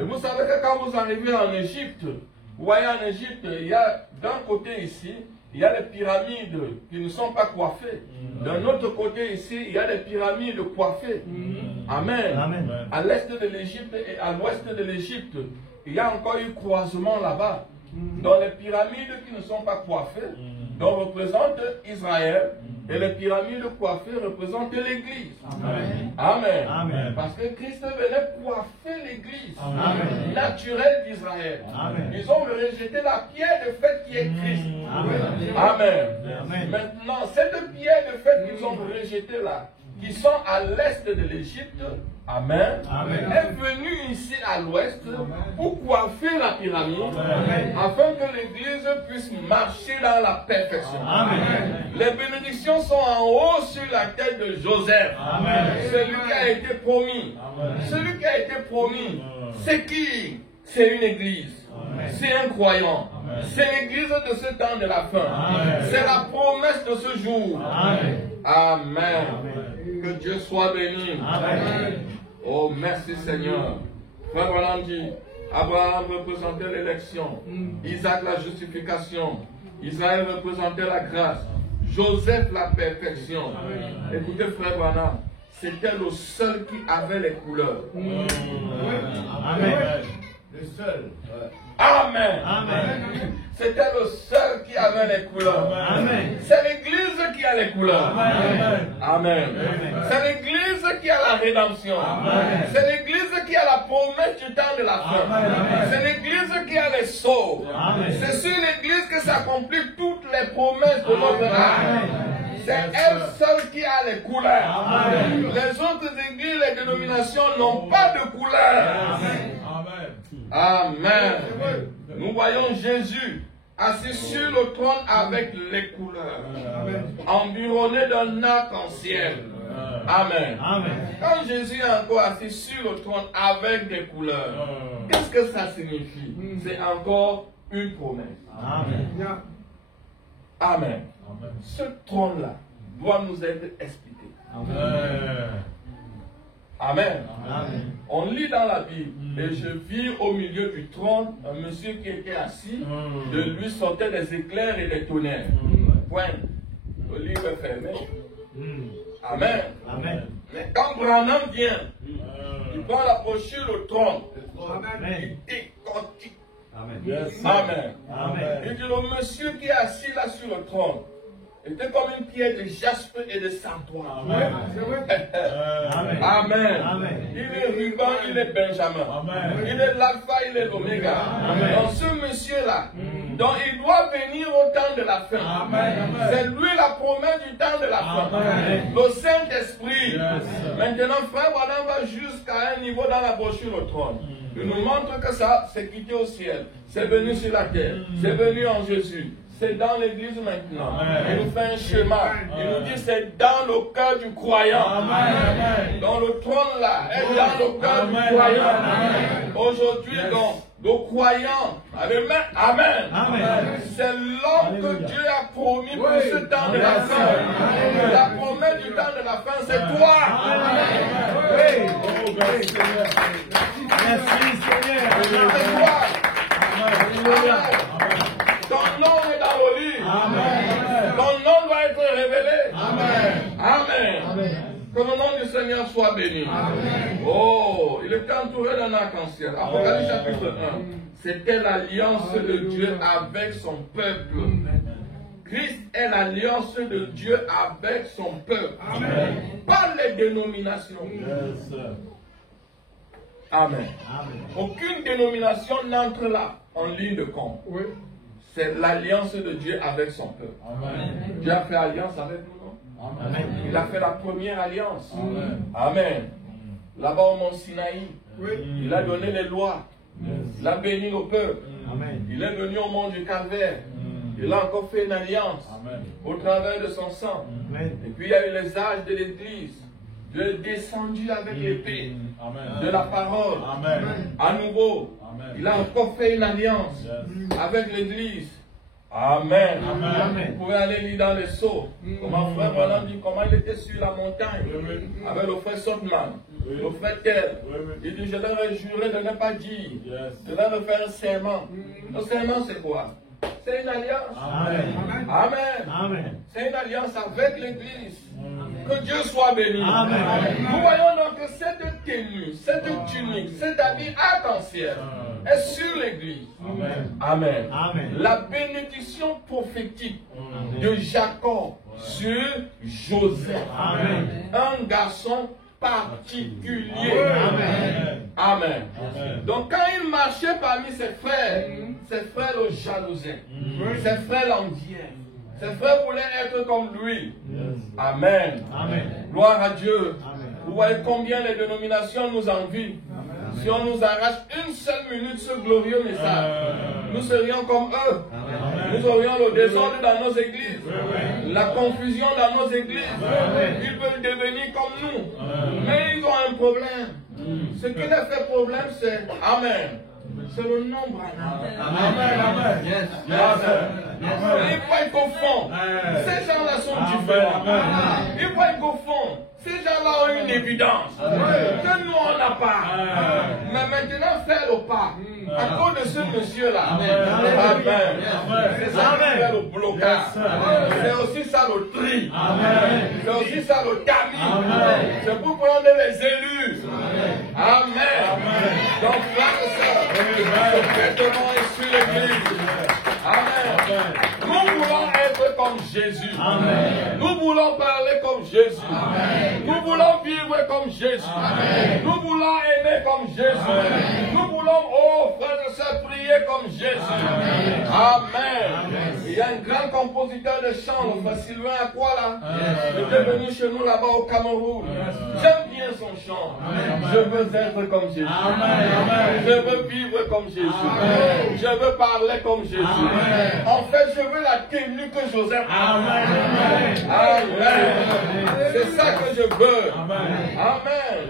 Et vous savez que quand vous arrivez en Égypte, vous voyez en Égypte, il y a d'un côté ici, il y a des pyramides qui ne sont pas coiffées. D'un autre côté ici, il y a des pyramides coiffées. Amen. Amen. À l'est de l'Égypte et à l'ouest de l'Égypte, il y a encore eu croisement là-bas. Dans les pyramides qui ne sont pas coiffées, donc représentent Israël, et les pyramides coiffées représentent l'Église. Amen. Amen. Amen. Parce que Christ venait coiffer l'Église Amen. naturelle d'Israël. Amen. Ils ont rejeté la pierre de fête qui est Christ. Amen. Amen. Amen. Maintenant, cette pierre de fête qu'ils ont rejetée là, qui sont à l'est de l'Égypte, Amen, Amen, est venue ici à l'ouest pour coiffer la pyramide, Amen, afin que l'Église puisse marcher dans la perfection. Amen. Les bénédictions sont en haut sur la tête de Joseph, Amen. celui qui a été promis. Amen. Celui qui a été promis, c'est qui? C'est une église. C'est un croyant. C'est l'église de ce temps de la fin. C'est la promesse de ce jour. Amen. Amen. Que Dieu soit béni. Amen. Oh, merci Seigneur. Frère Branham dit, Abraham représentait l'élection, Isaac la justification, Israël représentait la grâce, Joseph la perfection. Écoutez Frère Branham, c'était le seul qui avait les couleurs. Amen. Le seul. Amen. Amen. C'était le seul qui avait les couleurs. Amen. C'est l'église qui a les couleurs. Amen. Amen. C'est l'église qui a la rédemption. C'est l'église qui a la promesse du temps de la fin. C'est l'église qui a les sceaux. C'est sur l'église que s'accomplissent toutes les promesses de notre âme. C'est elle seule qui a les couleurs. Les autres églises, les dénominations n'ont pas de couleurs. Amen. Nous voyons Jésus assis sur le trône avec les couleurs, environné d'un arc-en-ciel. Amen. Quand Jésus est encore assis sur le trône avec des couleurs, qu'est-ce que ça signifie? C'est encore une promesse. Amen. Ce trône-là doit nous être expliqué. Amen. On lit dans la Bible, et je vis au milieu du trône un monsieur qui était assis, de lui sortaient des éclairs et des tonnerres. Point. Le livre est fermé. Amen. Mais quand Branham vient, il prend la brochure au trône, il décortique. Amen. Et que le monsieur qui est assis là sur le trône était comme une pierre de jaspe et de sardoine. Amen. Il est ruban, il est Benjamin. Il est l'alpha, il est l'oméga. Donc ce monsieur-là, donc il doit venir au temps de la fin. C'est lui la promesse du temps de la fin. Le Saint-Esprit. Maintenant, frère Branham va jusqu'à un niveau dans la brochure au trône. Il nous montre que ça, c'est quitté au ciel. C'est venu sur la terre. C'est venu en Jésus. C'est dans l'église maintenant. Il nous fait un schéma. Il nous dit c'est dans le cœur du croyant. Dans le trône là, est dans le cœur du croyant. Aujourd'hui donc, le croyant, Amen. C'est l'homme que Dieu a promis pour ce temps de la fin. La promesse du temps de la fin, c'est toi. Merci Seigneur. C'est toi. Ton nom est dans le livre. Ton nom doit être révélé. Amen. Que le nom du Seigneur soit béni. Oh, il était entouré d'un arc-en-ciel. Apocalypse chapitre 1. C'était l'alliance de Dieu avec son peuple. Christ est l'alliance de Dieu avec son peuple. Pas les dénominations. Amen. Aucune dénomination n'entre là en ligne de compte. C'est l'alliance de Dieu avec son peuple. Dieu a fait alliance avec nous, non? Il a fait la première alliance. Amen. Là-bas au mont Sinaï, il a donné les lois. Il a béni le peuple. Il est venu au mont du Calvaire. Il a encore fait une alliance au travers de son sang. Et puis il y a eu les âges de l'Église. Dieu est descendu avec l'épée de la parole. À nouveau, il a encore fait une alliance avec l'Église. Amen. Vous pouvez aller lire dans les sceaux. Comment frère Branham dit comment il était sur la montagne avec le frère Sotman, le frère Tel. Il dit je leur ai juré de ne pas dire. Je leur ai fait un serment. Le serment c'est quoi? C'est une alliance. Amen. Amen. Amen. C'est une alliance avec l'Église. Que Dieu soit béni. Amen. Nous voyons donc que cette tenue, cette tunique, cet habit arc-en-ciel est sur l'Église. Amen. Amen. Amen. La bénédiction prophétique de Jacob sur Joseph. Amen. Un garçon particulier. Amen. Amen. Amen. Donc quand il marchait parmi ses frères le jalousaient. Ses frères l'enviaient. Ses frères voulaient être comme lui. Amen. Amen. Gloire à Dieu. Amen. Vous voyez combien les dénominations nous envient. Si on nous arrache une seule minute ce glorieux message, nous serions comme eux. Nous aurions le désordre dans nos églises, la confusion dans nos églises. Ils veulent devenir comme nous. Mais ils ont un problème. Ce qui leur fait problème, c'est Amen. C'est le nombre. Amen. Amen. Yes. Ils voient qu'au fond, ces gens-là sont différents. Ils voient qu'au fond, ces gens-là ont une évidence que nous on n'a pas. Mais maintenant, faire le pas à cause de ce monsieur-là. Amen. C'est ça qui fait le blocage. C'est aussi ça le tri. C'est aussi ça le tamis. C'est pour prendre les élus. Amen. Donc, frères et sœurs, ce vêtement est sur l'église. Amen. Nous voulons être comme Jésus. Amen. Nous voulons parler comme Jésus. Amen. Nous voulons vivre comme Jésus. Amen. Nous voulons aimer comme Jésus. Amen. Nous voulons, oh frères et sœurs, prier comme Jésus. Amen. Amen. Il y a un grand compositeur de chants, le frère Sylvain Aquala. Il est venu chez nous là-bas au Cameroun. J'aime bien son chant. Je veux être comme Jésus. Amen. Je veux vivre comme Jésus. Amen. Je veux parler comme Jésus. Amen. En fait, je veux la tenue que Joseph a. Amen. Amen. C'est ça que je veux. Amen.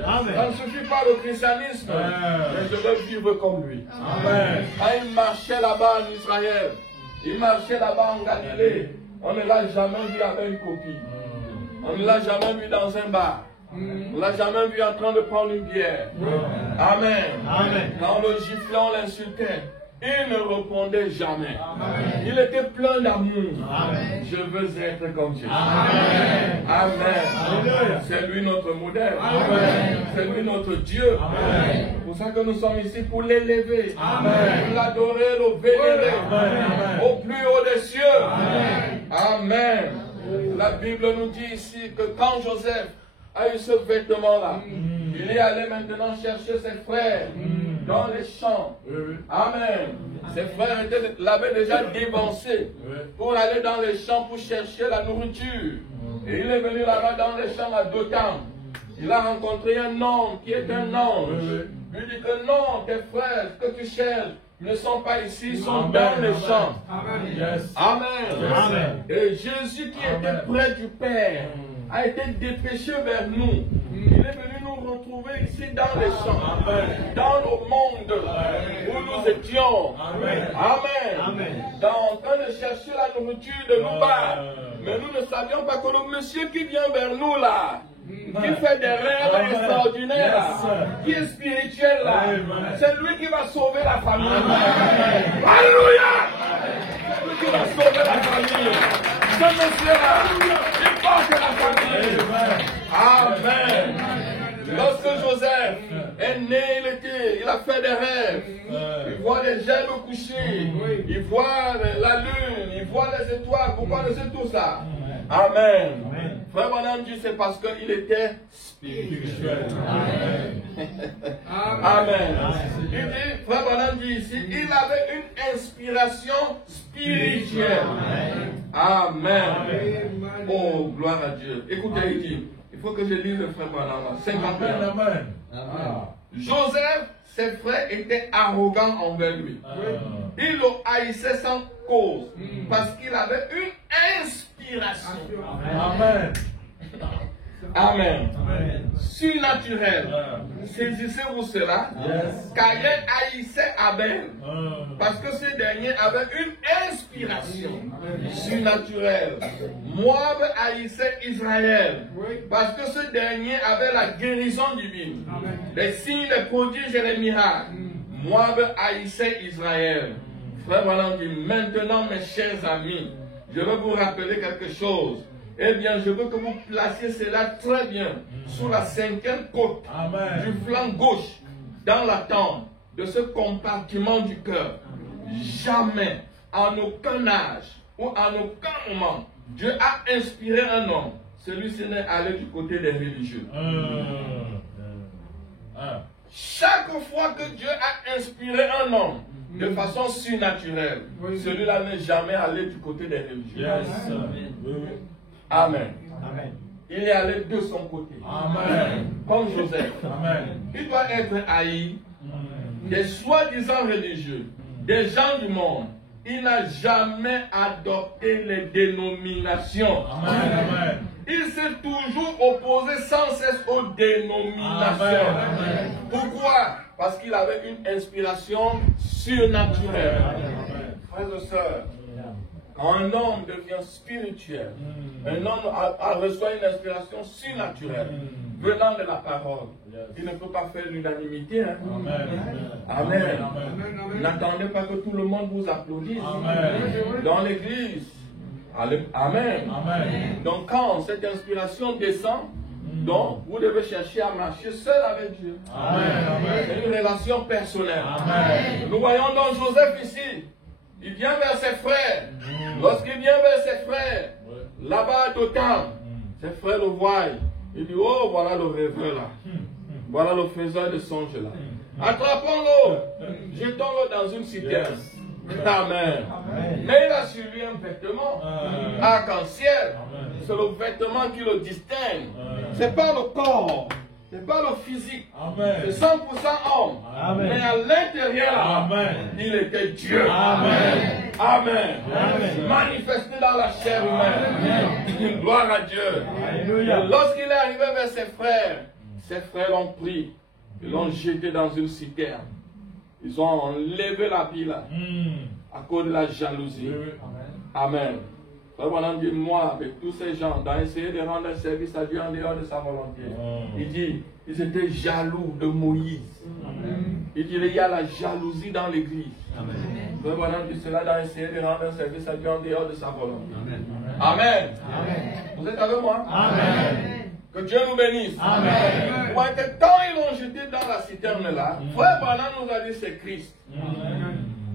Amen. Ça ne suffit pas le christianisme. Mais je veux vivre comme lui. Amen. Quand il marchait là-bas en Israël, il marchait là-bas en Galilée, on ne l'a jamais vu avec une copie. On ne l'a jamais vu dans un bar. On ne l'a jamais vu en train de prendre une bière. Amen. Amen. Quand on le giflait, on l'insultait. Il ne répondait jamais. Amen. Il était plein d'amour. Je veux être comme Jésus. Amen. Amen. C'est lui notre modèle. C'est lui notre Dieu. C'est pour ça que nous sommes ici pour l'élever, pour l'adorer, le vénérer au plus haut des cieux. Amen. La Bible nous dit ici que quand Joseph a eu ce vêtement-là, il est allé maintenant chercher ses frères dans les champs. Amen. Ses frères l'avaient déjà dévancé pour aller dans les champs pour chercher la nourriture. Et il est venu là-bas dans les champs à Dothan. Il a rencontré un homme qui est un ange. Il dit que non, tes frères que tu cherches ne sont pas ici, ils sont dans les champs. Amen. Et Jésus qui était près du Père a été dépêché vers nous. Il est venu nous retrouver ici dans les champs, dans le monde où nous étions. Amen. En train de chercher la nourriture de nos bas. Mais nous ne savions pas que le monsieur qui vient vers nous là, qui fait des rêves extraordinaires là, qui est spirituel là, c'est lui qui va sauver la famille. Alléluia! C'est lui qui va sauver la famille. Ce monsieur-là, il porte la famille. Amen. Lorsque Joseph est né, il a fait des rêves. Il voit les gerbes coucher. Il voit la lune. Il voit les étoiles. Vous connaissez tout ça. Amen. Frère Branham dit c'est parce qu'il était spirituel. Amen. Il dit, Frère Branham dit ici, il avait une inspiration spirituelle. Amen. Oh, gloire à Dieu. Écoutez, il dit, il faut que je lise le frère Branham. 51. Joseph, ses frères étaient arrogants envers lui. Ils le haïssaient sans cause. Parce qu'il avait une inspiration. Amen. Amen. Surnaturel. Saisissez-vous cela. Caïn haïssait Abel. Parce que ce dernier avait une inspiration surnaturelle. Moab haïssait Israël. Parce que ce dernier avait la guérison divine. Les signes, les prodiges et les miracles. Moab haïssait Israël. Frère Branham dit, maintenant mes chers amis, je veux vous rappeler quelque chose. Eh bien, je veux que vous placiez cela très bien sur la 5e côte du flanc gauche, dans la tente de ce compartiment du cœur. Jamais, en aucun âge ou en aucun moment, Dieu a inspiré un homme. Celui-ci n'est allé du côté des religieux. Chaque fois que Dieu a inspiré un homme de façon surnaturelle, celui-là n'est jamais allé du côté des religieux. Amen. Il est allé de son côté. Comme Joseph. Il doit être haï des soi-disant religieux, des gens du monde. Il n'a jamais adopté les dénominations. Il s'est toujours opposé sans cesse aux dénominations. Pourquoi? Parce qu'il avait une inspiration surnaturelle. Frères et sœurs, quand un homme devient spirituel, un homme reçoit une inspiration surnaturelle venant de la parole. Il ne peut pas faire l'unanimité. Hein? Amen. N'attendez pas que tout le monde vous applaudisse. Dans l'église. Amen. Donc quand cette inspiration descend, donc vous devez chercher à marcher seul avec Dieu. C'est une relation personnelle. Nous voyons donc Joseph ici. Il vient vers ses frères. Lorsqu'il vient vers ses frères, là-bas à Dothan, ses frères le voient. Il dit, oh, voilà le rêveur là. Voilà le faiseur de songes là. Attrapons-le. Jetons-le dans une citerne. Amen. Mais il a sur lui un vêtement arc-en-ciel. C'est le vêtement qui le distingue. C'est pas le corps. C'est pas le physique. C'est 100% homme. Mais à l'intérieur, il était Dieu. Amen. Manifesté dans la chair humaine. Gloire à Dieu. Et lorsqu'il est arrivé vers ses frères l'ont pris. Ils l'ont jeté dans une citerne. Ils ont enlevé la vie là. À cause de la jalousie. Amen. Moi, avec tous ces gens, d'essayer de rendre un service à Dieu en dehors de sa volonté. Il dit, ils étaient jaloux de Moïse. Il dit, il y a la jalousie dans l'église. Voilà, dit cela d'essayer de rendre un service à Dieu en dehors de sa volonté. Amen. Vous êtes avec moi? Que Dieu nous bénisse. Amen. Quand ils l'ont jeté dans la citerne là, Frère Branham nous a dit c'est Christ.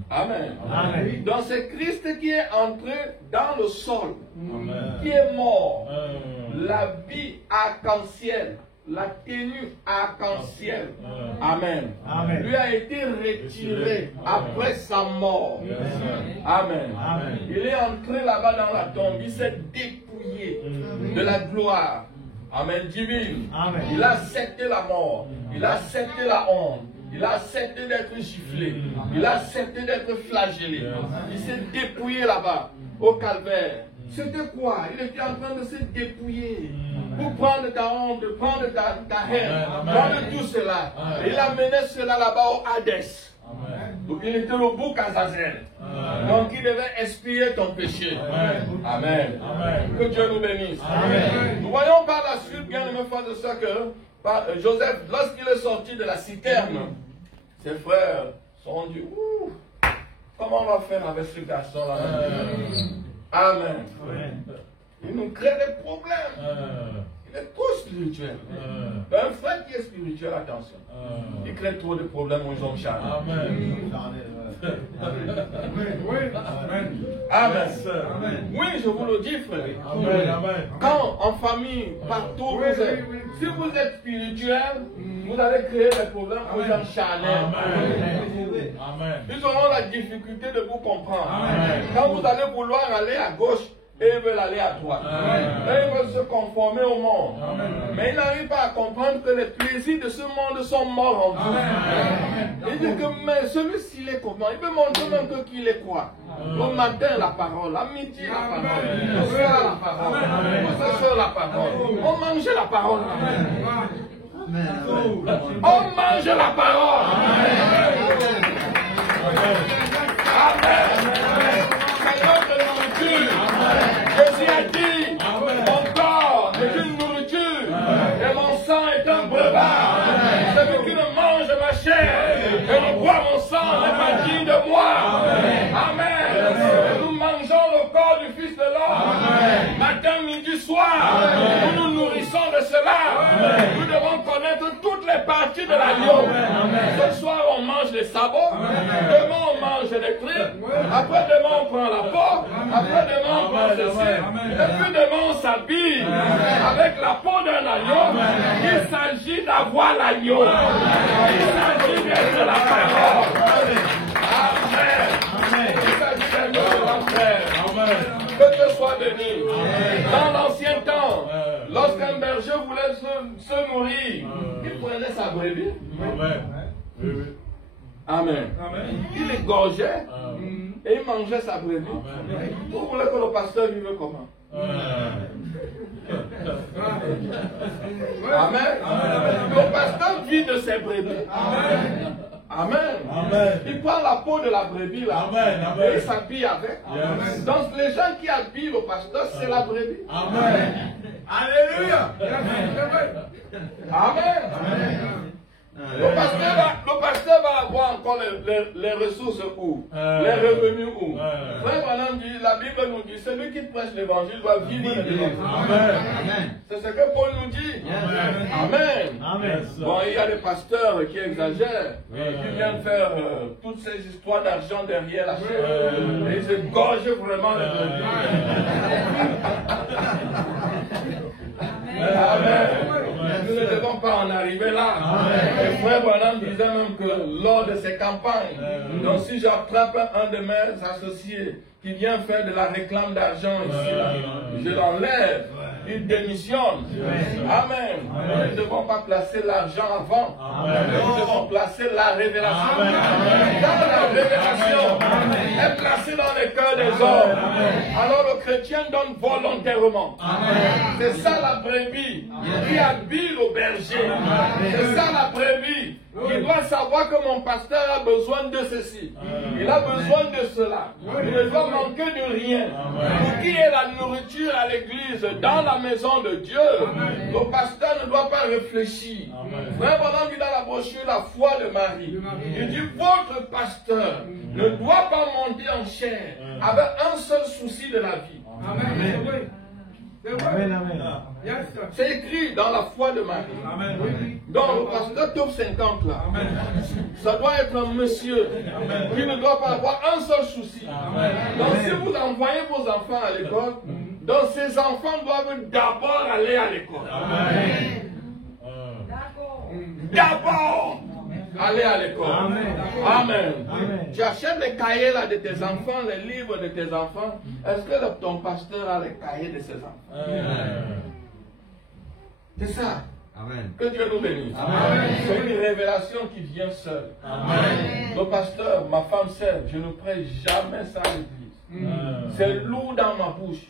Amen. Donc c'est Christ qui est entré dans le sol, qui est mort. La vie arc-en-ciel, la tenue arc-en-ciel. Amen. Lui a été retiré après sa mort. Amen. Il est entré là-bas dans la tombe, il s'est dépouillé de la gloire. Amen, divine. Il a accepté la mort, il a accepté la honte. Il a accepté d'être giflé. Il a accepté d'être flagellé. Il s'est dépouillé là-bas, au calvaire. C'était quoi? Il était en train de se dépouiller pour prendre ta honte, prendre ta haine, prendre tout cela. Et il a mené cela là-bas au Hadès. Donc il était le bouc Azazel. Donc il devait expier ton péché. Amen. Que Dieu nous bénisse. Nous voyons par la suite, bien aimé frère de ça, que Joseph, lorsqu'il est sorti de la citerne, ses frères sont dit, ouh, comment on va faire avec ce garçon-là? Amen. Il nous crée des problèmes. Il est trop spirituel. Un frère qui est spirituel, attention. Il crée trop de problèmes aux hommes charnels. Amen. Oui, je vous le dis, frère. Quand en famille, partout vous êtes, si vous êtes spirituel, vous allez créer des problèmes aux gens charnels. Ils auront la difficulté de vous comprendre. Quand vous allez vouloir aller à gauche, et ils veulent aller à droite. Et ils veulent se conformer au monde. Mais ils n'arrivent pas à comprendre que les plaisirs de ce monde sont morts en vous. Il dit que mais celui-ci, il est comment? Il veut montrer même qu'il est quoi? Au matin, la parole. À midi, la parole. Au soir, la parole. Au soir, la parole. On mange la parole. On mange la parole. Amen. C'est notre nourriture. Jésus a dit, mon corps est une nourriture et mon sang est un breuvage. Celui qui ne mange ma chair et ne boit mon sang n'est pas digne de moi. Amen. s'agit de l'agneau. Ce soir, on mange les sabots. Demain, on mange les tripes. Après, demain, on prend la peau. Après, demain, on prend ceci. Et puis, demain, on s'habille avec la peau d'un agneau. Il s'agit d'avoir l'agneau. Il s'agit d'être la parole. Amen. Il s'agit d'être la frère. Que Dieu soit béni. Dans l'ancien temps, lorsqu'un berger voulait se nourrir, il prenait sa brebis. Amen. Il égorgeait et il mangeait sa brebis. Vous voulez que le pasteur vive comment? Amen. Le pasteur vit de ses brebis. Amen. Il prend la peau de la brebis là. Et il s'habille avec. Donc les gens qui habillent le pasteur, c'est la brebis. Amen. Alléluia. Amen. Le pasteur va avoir encore les ressources où? Les revenus où? Frère Branham dit, la Bible nous dit, celui qui prêche l'évangile doit vivre de l'évangile. C'est ce que Paul nous dit. Amen. Bon, il y a des pasteurs qui exagèrent, qui viennent faire toutes ces histoires d'argent derrière la chaîne. Et ils se gorgent vraiment les revenus. Amen. Nous ne devons pas en arriver là. Et frère Branham disait même que lors de ces campagnes, donc si j'attrape un de mes associés qui vient faire de la réclame d'argent ici, je l'enlève, il démissionne. Amen. Nous ne devons pas placer l'argent avant. Nous devons placer la révélation. Quand la révélation est placée dans les cœurs des hommes, alors le chrétien donne volontairement. C'est ça la brebis qui habille le berger. C'est ça la brebis qui doit savoir que mon pasteur a besoin de ceci. Il a besoin de cela. Il ne doit manquer de rien. Pour qui est la nourriture à l'église, dans la maison de Dieu, le pasteur ne doit pas réfléchir. Frère Branham dit dans la brochure La foi de Marie, il dit votre pasteur ne doit pas monter en chair avec un seul souci de la vie. Amen. C'est écrit dans la foi de Marie. Donc le pasteur top 50 là, ça doit être un monsieur qui ne doit pas avoir un seul souci. Donc si vous envoyez vos enfants à l'école, donc ces enfants doivent d'abord aller à l'école. D'abord aller à l'école. Amen. Tu achètes les cahiers là de tes enfants, les livres de tes enfants. Est-ce que ton pasteur a les cahiers de ses enfants? C'est ça. Que Dieu nous bénisse. C'est une révélation qui vient seule. Le pasteur, ma femme sœur, je ne prêche jamais ça à l'église. C'est lourd dans ma bouche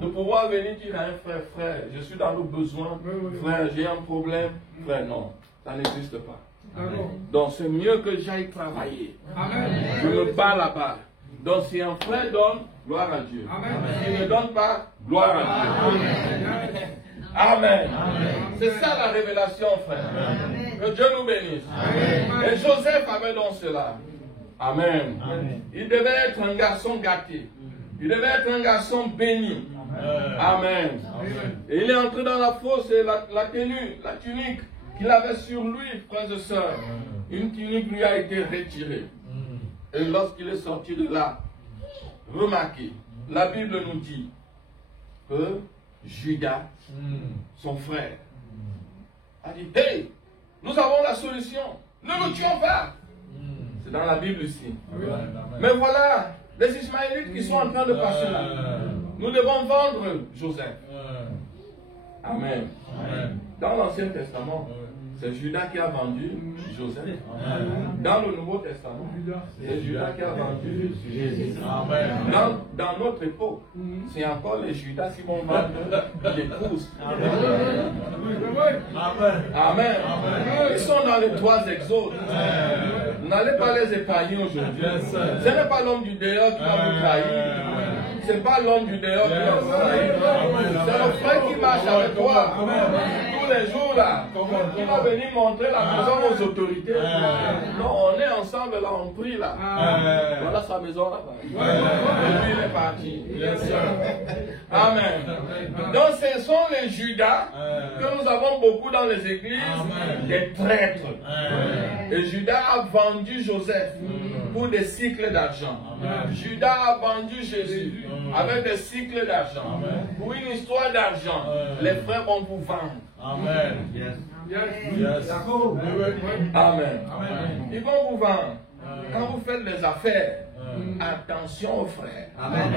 de pouvoir venir dire à un frère, je suis dans le besoin, frère, j'ai un problème. Frère, non, ça n'existe pas. Donc c'est mieux que j'aille travailler. Je me bats là-bas. Donc si un frère donne, gloire à Dieu. S'il ne donne pas, gloire à Dieu. Amen. C'est ça la révélation, frère. Que Dieu nous bénisse. Et Joseph avait donc cela. Amen. Il devait être un garçon gâté. Il devait être un garçon béni. Amen. Et il est entré dans la fosse et la tunique qu'il avait sur lui, frères et sœurs, une tunique lui a été retirée. Et lorsqu'il est sorti de là, remarquez, la Bible nous dit que Judas, son frère, a dit, hey, nous avons la solution, ne nous tuons pas. C'est dans la Bible ici. Mais voilà, les Ismaélites qui sont en train de passer là. Nous devons vendre Joseph. Amen. Dans l'Ancien Testament, c'est Judas qui a vendu Joseph. Dans le Nouveau Testament, c'est Judas qui a vendu Jésus. Dans notre époque, c'est encore les Judas qui vont vendre l'épouse. Amen. Ils sont dans les 3 exodes. N'allez pas les épargner aujourd'hui. Ce n'est pas l'homme du dehors qui va vous trahir. C'est pas l'homme du dehors qui va vous trahir. C'est le frère qui marche avec toi. tous les jours là, il va venir montrer la maison aux autorités. Non, on est ensemble là, on prie là. Voilà sa maison là-bas. Et lui il est parti. Amen. Donc ce sont les Judas que nous avons beaucoup dans les églises, des traîtres. Et Judas a vendu Joseph pour des cycles d'argent. Judas a vendu Jésus avec des cycles d'argent. Pour une histoire d'argent, les frères vont vous vendre. Amen. Amen. Ils vont vous vendre. Quand vous faites des affaires, attention aux frères. Amen.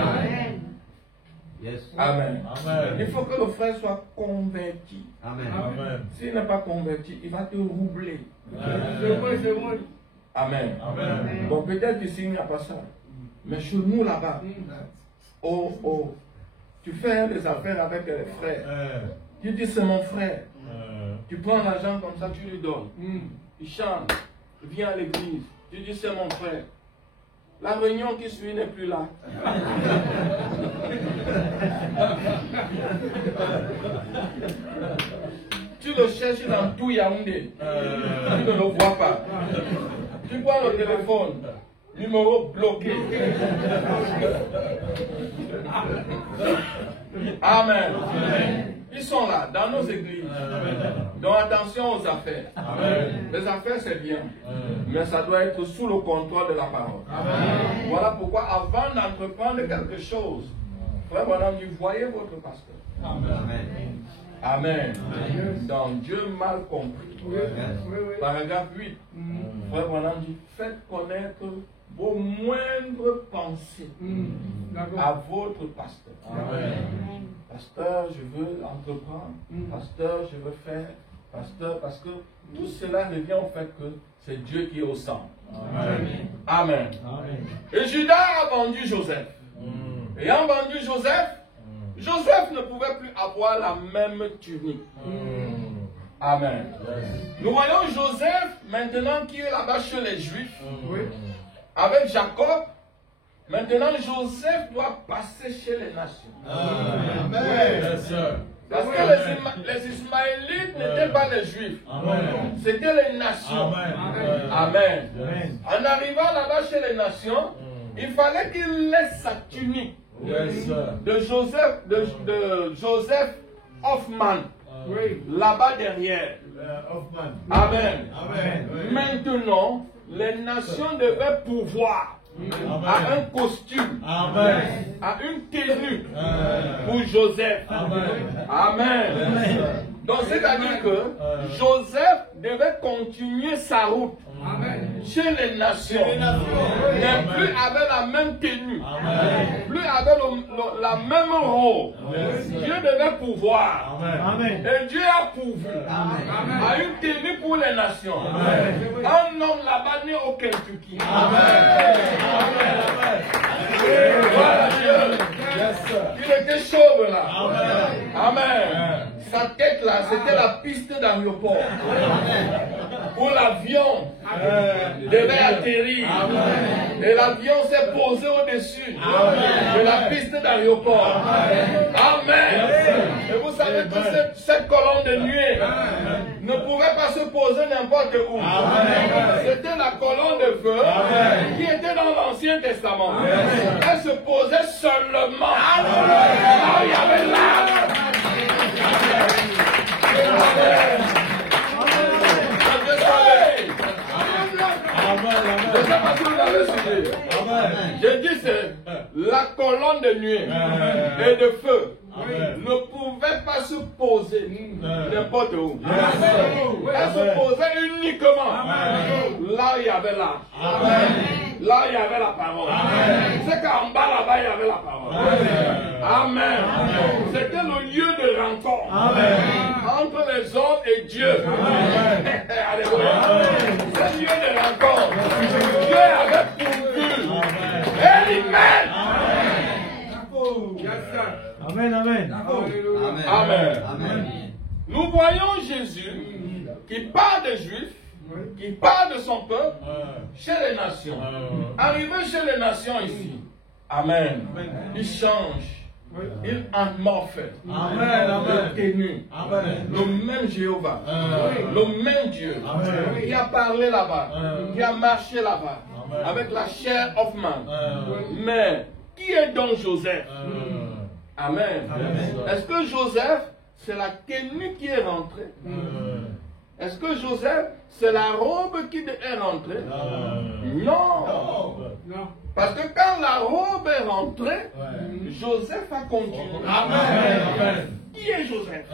Amen. Il faut que le frère soit converti. S'il n'est pas converti, il va te roubler. Amen. Bon, peut-être ici il n'y a pas ça. Mais chez nous là-bas, tu fais des affaires avec les frères. Tu dis c'est mon frère. Tu prends l'argent comme ça, tu lui donnes. Il chante, il vient à l'église. Tu dis c'est mon frère. La réunion qui suit n'est plus là. Tu le cherches dans tout Yaoundé. Tu ne le vois pas. Tu prends le téléphone. Numéro bloqué. Amen. Ils sont là, dans nos églises. Donc attention aux affaires. Les affaires c'est bien. Mais ça doit être sous le contrôle de la parole. Voilà pourquoi avant d'entreprendre quelque chose, frère Branham dit, voyez votre pasteur. Amen. Donc Dieu mal compris. Paragraphe 8. Frère Branham dit, faites connaître vos moindres pensées à votre pasteur. Pasteur, je veux entreprendre. Pasteur, je veux faire. Pasteur, parce que tout cela revient au fait que c'est Dieu qui est au centre. Amen. Et Judas a vendu Joseph. Ayant vendu Joseph, Joseph ne pouvait plus avoir la même tunique. Amen. Nous voyons Joseph maintenant qui est là-bas chez les Juifs. Avec Jacob. Maintenant Joseph doit passer chez les nations. Amen. Parce que les Ismaélites n'étaient pas les Juifs. C'était les nations. Amen. En arrivant là-bas chez les nations, il fallait qu'il laisse sa tunique de Joseph Hoffman. Là-bas derrière. Amen. Maintenant, les nations devaient pouvoir à un costume, à une tenue pour Joseph. Amen. Donc c'est-à-dire que Joseph devait continuer sa route chez les nations, mais plus avec la même tenue, plus avec la même robe. Dieu devait pouvoir. Et Dieu a pourvu à une tenue pour les nations. Un homme là-bas né au Kentucky. Voilà Dieu. Il était chauve là. Amen. Sa tête là, c'était la piste d'aéroport. Où l'avion devait atterrir. Et l'avion s'est posé au-dessus de la piste d'aéroport. Amen. Et vous savez que cette colonne de nuée ne pouvait pas se poser n'importe où. C'était la colonne de feu qui était dans l'Ancien Testament. Elle se posait seulement là où il y avait l'arbre. Je ne sais pas si vous avez suivi. Je dis c'est la colonne de nuée et de feu ne pouvait pas se poser n'importe où. Elle se posait uniquement là où il y avait l'arche. Là où il y avait la parole. C'est qu'en bas là-bas il y avait la parole. Amen. C'était le lieu de rencontre entre les hommes et Dieu. Alléluia. C'est le lieu de rencontre. Dieu avait pourvu. Amen. Amen, amen. Amen. Nous voyons Jésus qui part des Juifs, qui part de son peuple chez les nations. Arrivé chez les nations ici. Amen. Il change. Il morphe. Le ténu. Le même Jéhovah. Le même Dieu. Qui a parlé là-bas. Qui a marché là-bas. Avec la chair of man. Mais qui est donc Joseph? Amen. Est-ce que Joseph, c'est la tenue qui est rentrée? Est-ce que Joseph, c'est la robe qui est rentrée? Non. Parce que quand la robe est rentrée, Joseph a continué. Amen. Qui est Joseph?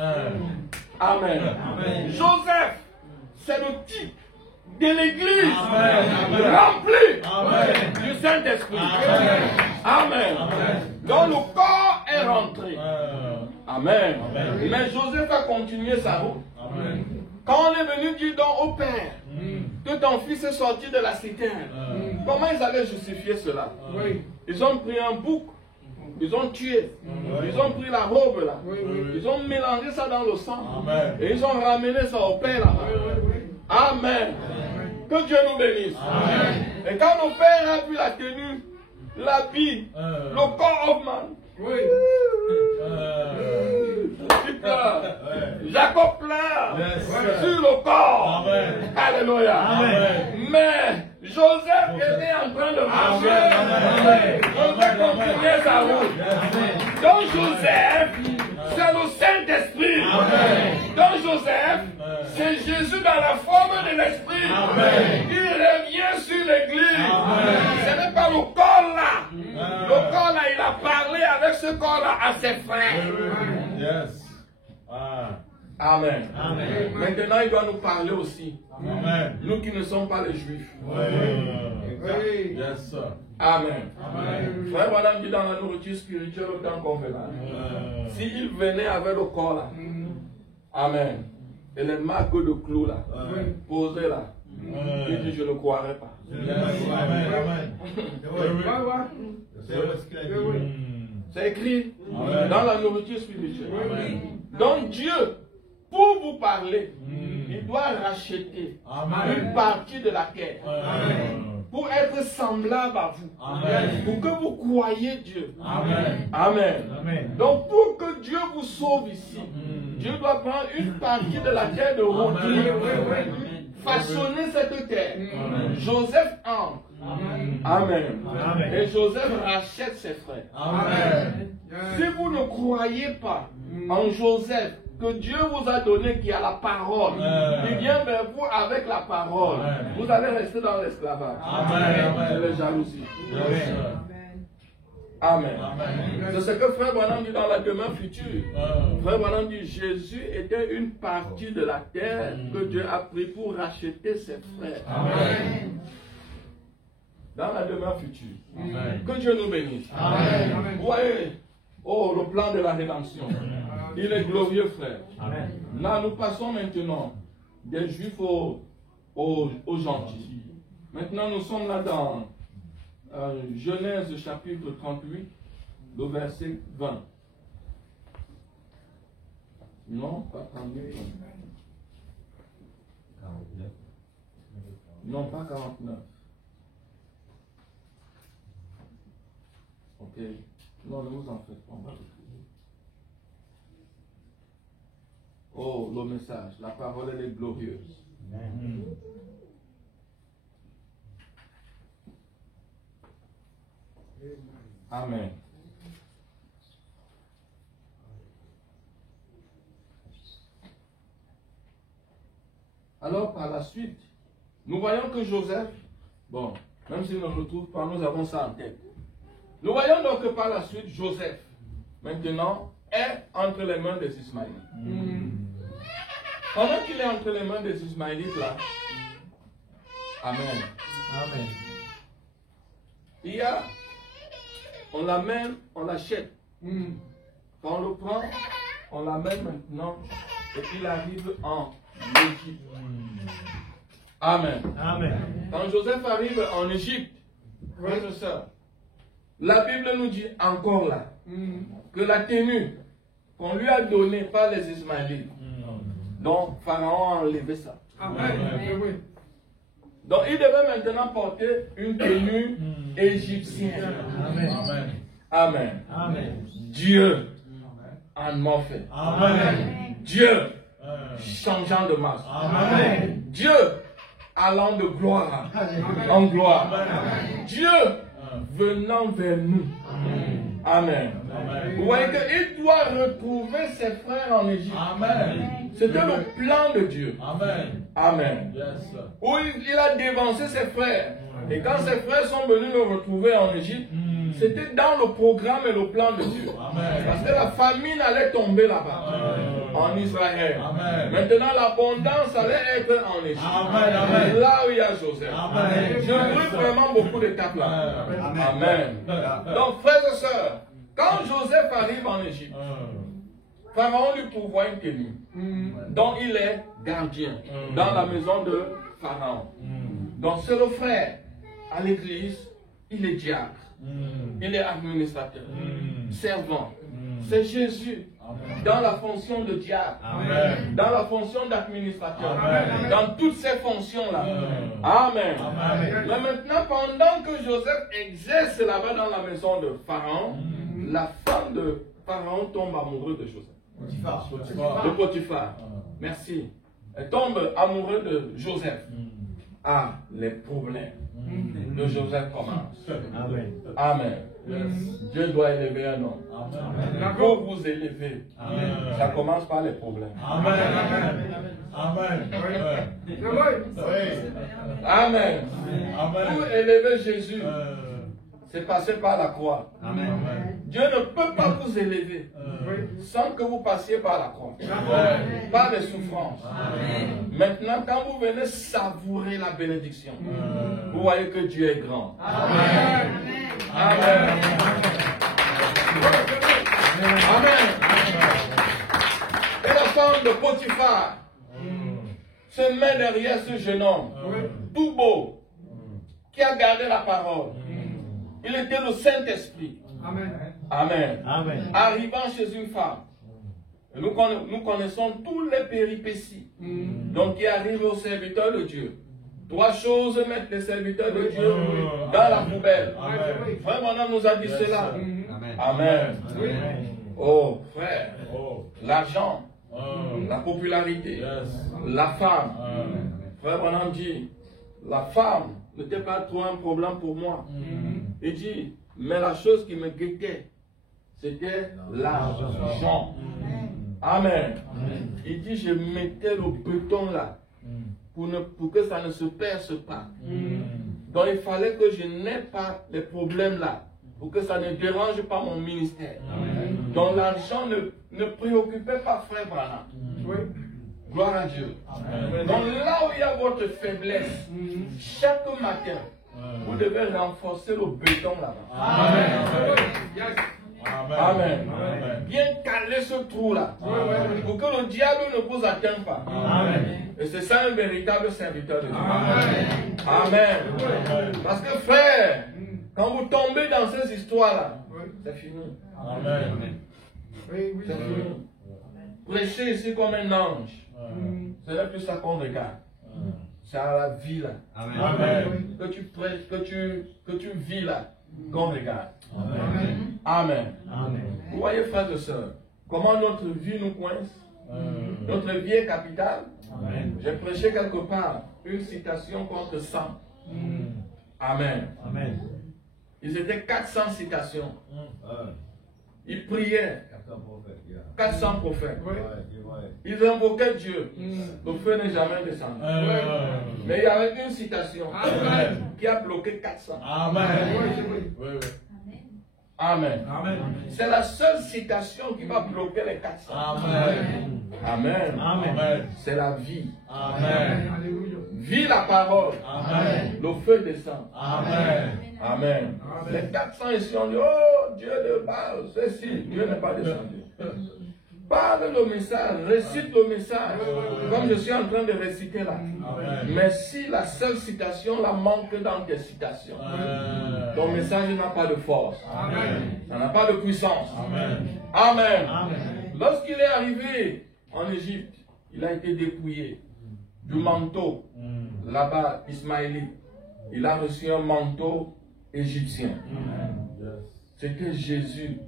Amen. Joseph, c'est le type de l'église remplie du Saint-Esprit. Amen. Donc le corps est rentré. Amen. Mais Joseph a continué sa route. Quand on est venu dire donc au Père que ton fils est sorti de la citerne, comment ils avaient justifié cela? Ils ont pris un bouc, ils ont tué, ils ont pris la robe là, ils ont mélangé ça dans le sang et ils ont ramené ça au Père là. Amen. Que Dieu nous bénisse. Et quand nos pères ont vu la tenue, l'habit, le corps of man, Jacob pleure sur le corps. Alléluia. Mais Joseph était en train de marcher. Joseph continuait sa route. Donc Joseph, c'est le Saint-Esprit. Donc Joseph, c'est Jésus dans la forme de l'Esprit. Il revient sur l'église. Ce n'est pas le corps là. Le corps là, il a parlé avec ce corps là à ses frères. Amen. Maintenant, il doit nous parler aussi. Nous qui ne sommes pas les Juifs. Amen. Frère Madame dit dans la nourriture spirituelle autant qu'on fait là. S'il venait avec le corps là. Amen. Et les marques de clous là. Posées là. Il dit je ne croirais pas. C'est écrit dans la nourriture spirituelle. Donc Dieu, pour vous parler, il doit racheter une partie de la terre pour être semblable à vous. Pour que vous croyiez Dieu. Amen. Donc pour que Dieu vous sauve ici, Dieu doit prendre une partie de la terre de Rodrigue, façonner cette terre. Joseph entre. Amen. Et Joseph rachète ses frères. Si vous ne croyez pas en Joseph, que Dieu vous a donné, qui a la parole, qui vient vers vous avec la parole, vous allez rester dans l'esclavage. Et la jalousie. Amen. C'est ce que Frère Branham dit dans la demeure future. Frère Branham dit Jésus était une partie de la terre que Dieu a pris pour racheter ses frères. Dans la demeure future. Que Dieu nous bénisse. Vous voyez, oh, le plan de la rédemption. Il est glorieux, frère. Là, nous passons maintenant des Juifs aux gentils. Maintenant, nous sommes là dans Genèse chapitre 38, le verset 20. Non, pas 38. Non, pas 49. Ok. Non, ne vous en faites pas. Oh, le message, la parole, elle est glorieuse. Amen. Alors, par la suite, nous voyons que Joseph, bon, même s'il ne le retrouve pas, nous avons ça en tête. Nous voyons donc que par la suite, Joseph, maintenant, est entre les mains des Ismaélites. Pendant qu'il est entre les mains des Ismaélites là, Amen. Il y a, on l'amène, on l'achète. Quand on le prend, on l'amène maintenant et il arrive en Égypte. Amen. Quand Joseph arrive en Égypte, frères et sœurs, la Bible nous dit encore là que la tenue qu'on lui a donnée par les Ismaélites, donc Pharaon a enlevé ça. Donc il devait maintenant porter une tenue égyptienne. Amen. Amen. Dieu en morphée. Amen. Dieu changeant de masse. Amen. Dieu allant de gloire en gloire. Dieu venant vers nous. Amen. Vous voyez qu'il doit retrouver ses frères en Égypte. Amen. C'était le plan de Dieu. Amen. Amen. Yes. Où il a dévancé ses frères. Et quand ses frères sont venus le retrouver en Égypte, c'était dans le programme et le plan de Dieu. Amen. Parce que la famine allait tomber là-bas, en Israël. Amen. Maintenant, l'abondance allait être en Égypte. Amen. Amen. Là où il y a Joseph. Amen. Je brûle vraiment beaucoup d'étapes là. Amen. Donc, frères et sœurs, quand Joseph arrive en Égypte, Pharaon lui pourvoit une tenue dont il est gardien dans la maison de Pharaon. Donc, c'est le frère à l'église, il est diacre, il est administrateur, servant. C'est Jésus dans la fonction de diacre, dans la fonction d'administrateur, dans toutes ces fonctions-là. Amen. Mais maintenant, pendant que Joseph exerce là-bas dans la maison de Pharaon, la femme de Pharaon tombe amoureuse de Joseph. De Potiphar. Merci. Elle tombe amoureuse de Joseph. Ah, les problèmes de Joseph commencent. Amen. Amen. Dieu doit élever un homme. Pour vous élever, ça commence par les problèmes. Amen. Amen. Amen. Pour élever Jésus, c'est passé par la croix. Dieu ne peut pas vous élever sans que vous passiez par la croix, par les souffrances. Maintenant, quand vous venez savourer la bénédiction, vous voyez que Dieu est grand. Amen. Amen. Amen. Et la femme de Potiphar se met derrière ce jeune homme, tout beau, qui a gardé la parole. Il était le Saint-Esprit. Amen. Amen. Arrivant chez une femme, nous connaissons toutes les péripéties. Donc, qui arrive au serviteur de Dieu. Trois choses mettent les serviteurs de Dieu dans la poubelle. Frère Branham nous a dit cela. Amen. Oh, frère, l'argent, la popularité, la femme. Frère Branham dit, la femme n'était pas trop un problème pour moi. Il dit, mais la chose qui me guettait, c'était l'argent. Amen. Il dit, je mettais le béton là pour que ça ne se perce pas. Donc il fallait que je n'ai pas les problèmes là, pour que ça ne dérange pas mon ministère. Donc l'argent ne préoccupait pas Frère Branham. Gloire à Dieu. Donc là où il y a votre faiblesse, chaque matin, vous devez renforcer le béton là-bas. Amen. Bien caler ce trou-là, pour que le diable ne vous atteigne pas. Et c'est ça un véritable serviteur de Dieu. Amen. Parce que frère, quand vous tombez dans ces histoires-là, c'est fini. C'est fini. Prêcher ici comme un ange, ce n'est plus ça qu'on regarde. C'est à la vie là. Que tu prêches, que tu vis là, qu'on regarde. Amen. Vous voyez, frères et sœurs, comment notre vie nous coince. Notre vie est capitale. J'ai prêché quelque part une citation contre 100. Amen. Ils étaient 400 citations. Ils priaient. 400 prophètes. Ils invoquaient Dieu. Le feu n'est jamais descendu. Mais il y avait une citation qui a bloqué 400. Amen. C'est la seule citation qui va bloquer les 400. Amen. C'est la vie. Vis la parole. Le feu descend. Amen. Les 400 ici ont dit, oh Dieu de Baal, ceci, Dieu n'est pas descendu. Parle le message, récite le message, comme je suis en train de réciter là. Mais si la seule citation la manque dans tes citations, ton message n'a pas de force. Ça n'a pas de puissance. Amen. Lorsqu'il est arrivé en Égypte, il a été dépouillé du manteau. Là-bas, ismaélite, il a reçu un manteau égyptien. c'était Jésus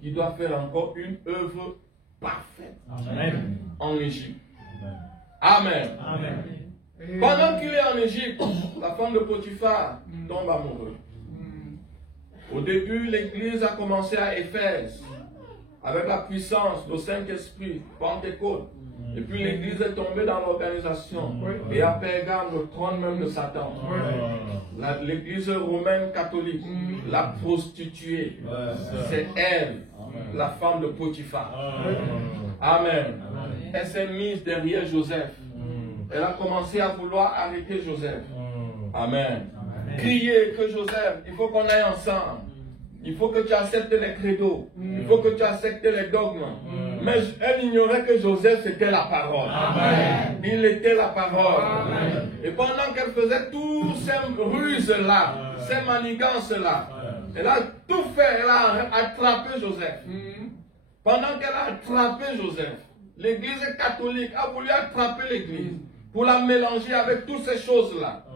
qui doit faire encore une œuvre parfaite en Égypte. Amen. Pendant qu'il est en Égypte, la femme de Potiphar tombe amoureuse. Au début, l'église a commencé à Éphèse, avec la puissance du Saint-Esprit, Pentecôte. Et puis l'église est tombée dans l'organisation. Et à Pergame, le trône même de Satan. L'église romaine catholique, la prostituée, c'est elle, la femme de Potiphar. Amen. Elle s'est mise derrière Joseph. Elle a commencé à vouloir arrêter Joseph. Amen. Crier que Joseph, il faut qu'on aille ensemble. Il faut que tu acceptes les credos. Il faut que tu acceptes les dogmes. Mais elle ignorait que Joseph c'était la parole. Amen. Il était la parole. Amen. Et pendant qu'elle faisait toutes ces ruses-là, ces manigances-là, elle a tout fait. Elle a attrapé Joseph. Pendant qu'elle a attrapé Joseph, l'église catholique a voulu attraper l'église pour la mélanger avec toutes ces choses-là.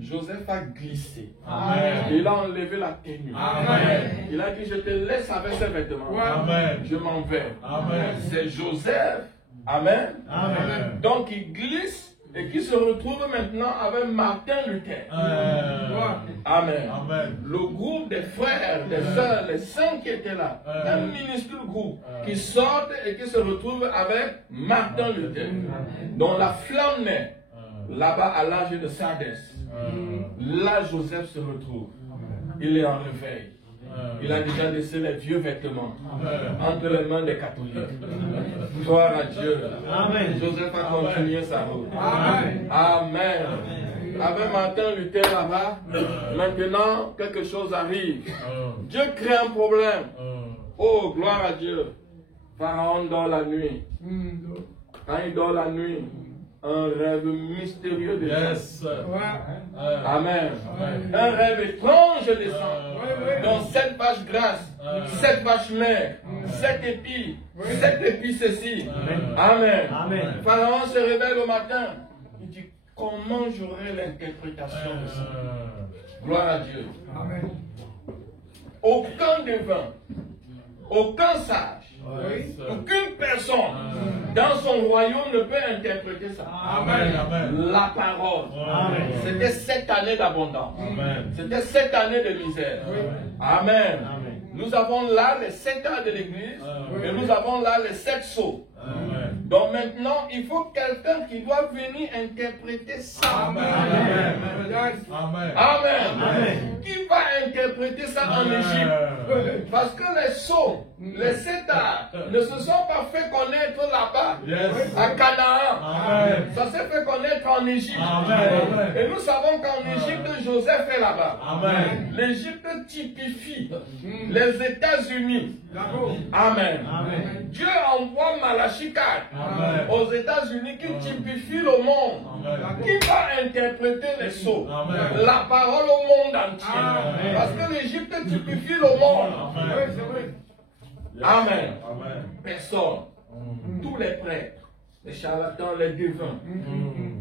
Joseph a glissé. Amen. Il a enlevé la tenue. Amen. Il a dit, je te laisse avec ces vêtements. Amen. Je m'en vais. C'est Joseph. Amen. Amen. Donc il glisse et qui se retrouve maintenant avec Martin Luther. Amen. Amen. Le groupe des frères, des sœurs, les saints qui étaient là. Un minuscule groupe qui sortent et qui se retrouve avec Martin Luther. Dont la flamme naît là-bas à l'âge de Sardes. Là, Joseph se retrouve. Il est en réveil. Il a déjà laissé les vieux vêtements entre les mains des catholiques. Gloire à Dieu. Amen. Joseph a continué sa route. Amen. Amen. Avec Martin Luther là-bas, maintenant quelque chose arrive. Dieu crée un problème. Oh, gloire à Dieu. Pharaon dort la nuit. Quand il dort la nuit, un rêve mystérieux descend. Amen. Un rêve étrange descend. Dans 7 vaches grasses, 7 vaches maigres, 7 épis ceci. Amen. Pharaon se réveille le matin. Il dit, comment j'aurai l'interprétation de ça? Gloire à Dieu. Amen. Aucun devin, aucun sage, aucune personne dans son royaume ne peut interpréter ça. Amen. La parole. C'était 7 années d'abondance. C'était 7 années de misère. Amen. Nous avons là les 7 ans de l'église et nous avons là les 7 sceaux. Donc maintenant, il faut quelqu'un qui doit venir interpréter ça. Amen. Qui va interpréter ça en Égypte? Parce que les sceaux, les 7 ans ne se sont pas fait connaître là-bas, à Canaan. Ça s'est fait connaître en Égypte. Et nous savons qu'en Égypte, Joseph est là-bas. L'Égypte typifie les États-Unis. Amen. Dieu envoie Malachie 4 aux États-Unis qui typifie le monde. Qui va interpréter les sceaux? La parole au monde entier. Parce que l'Égypte typifie le monde. Amen. Personne. Tous les prêtres, les charlatans, les devins.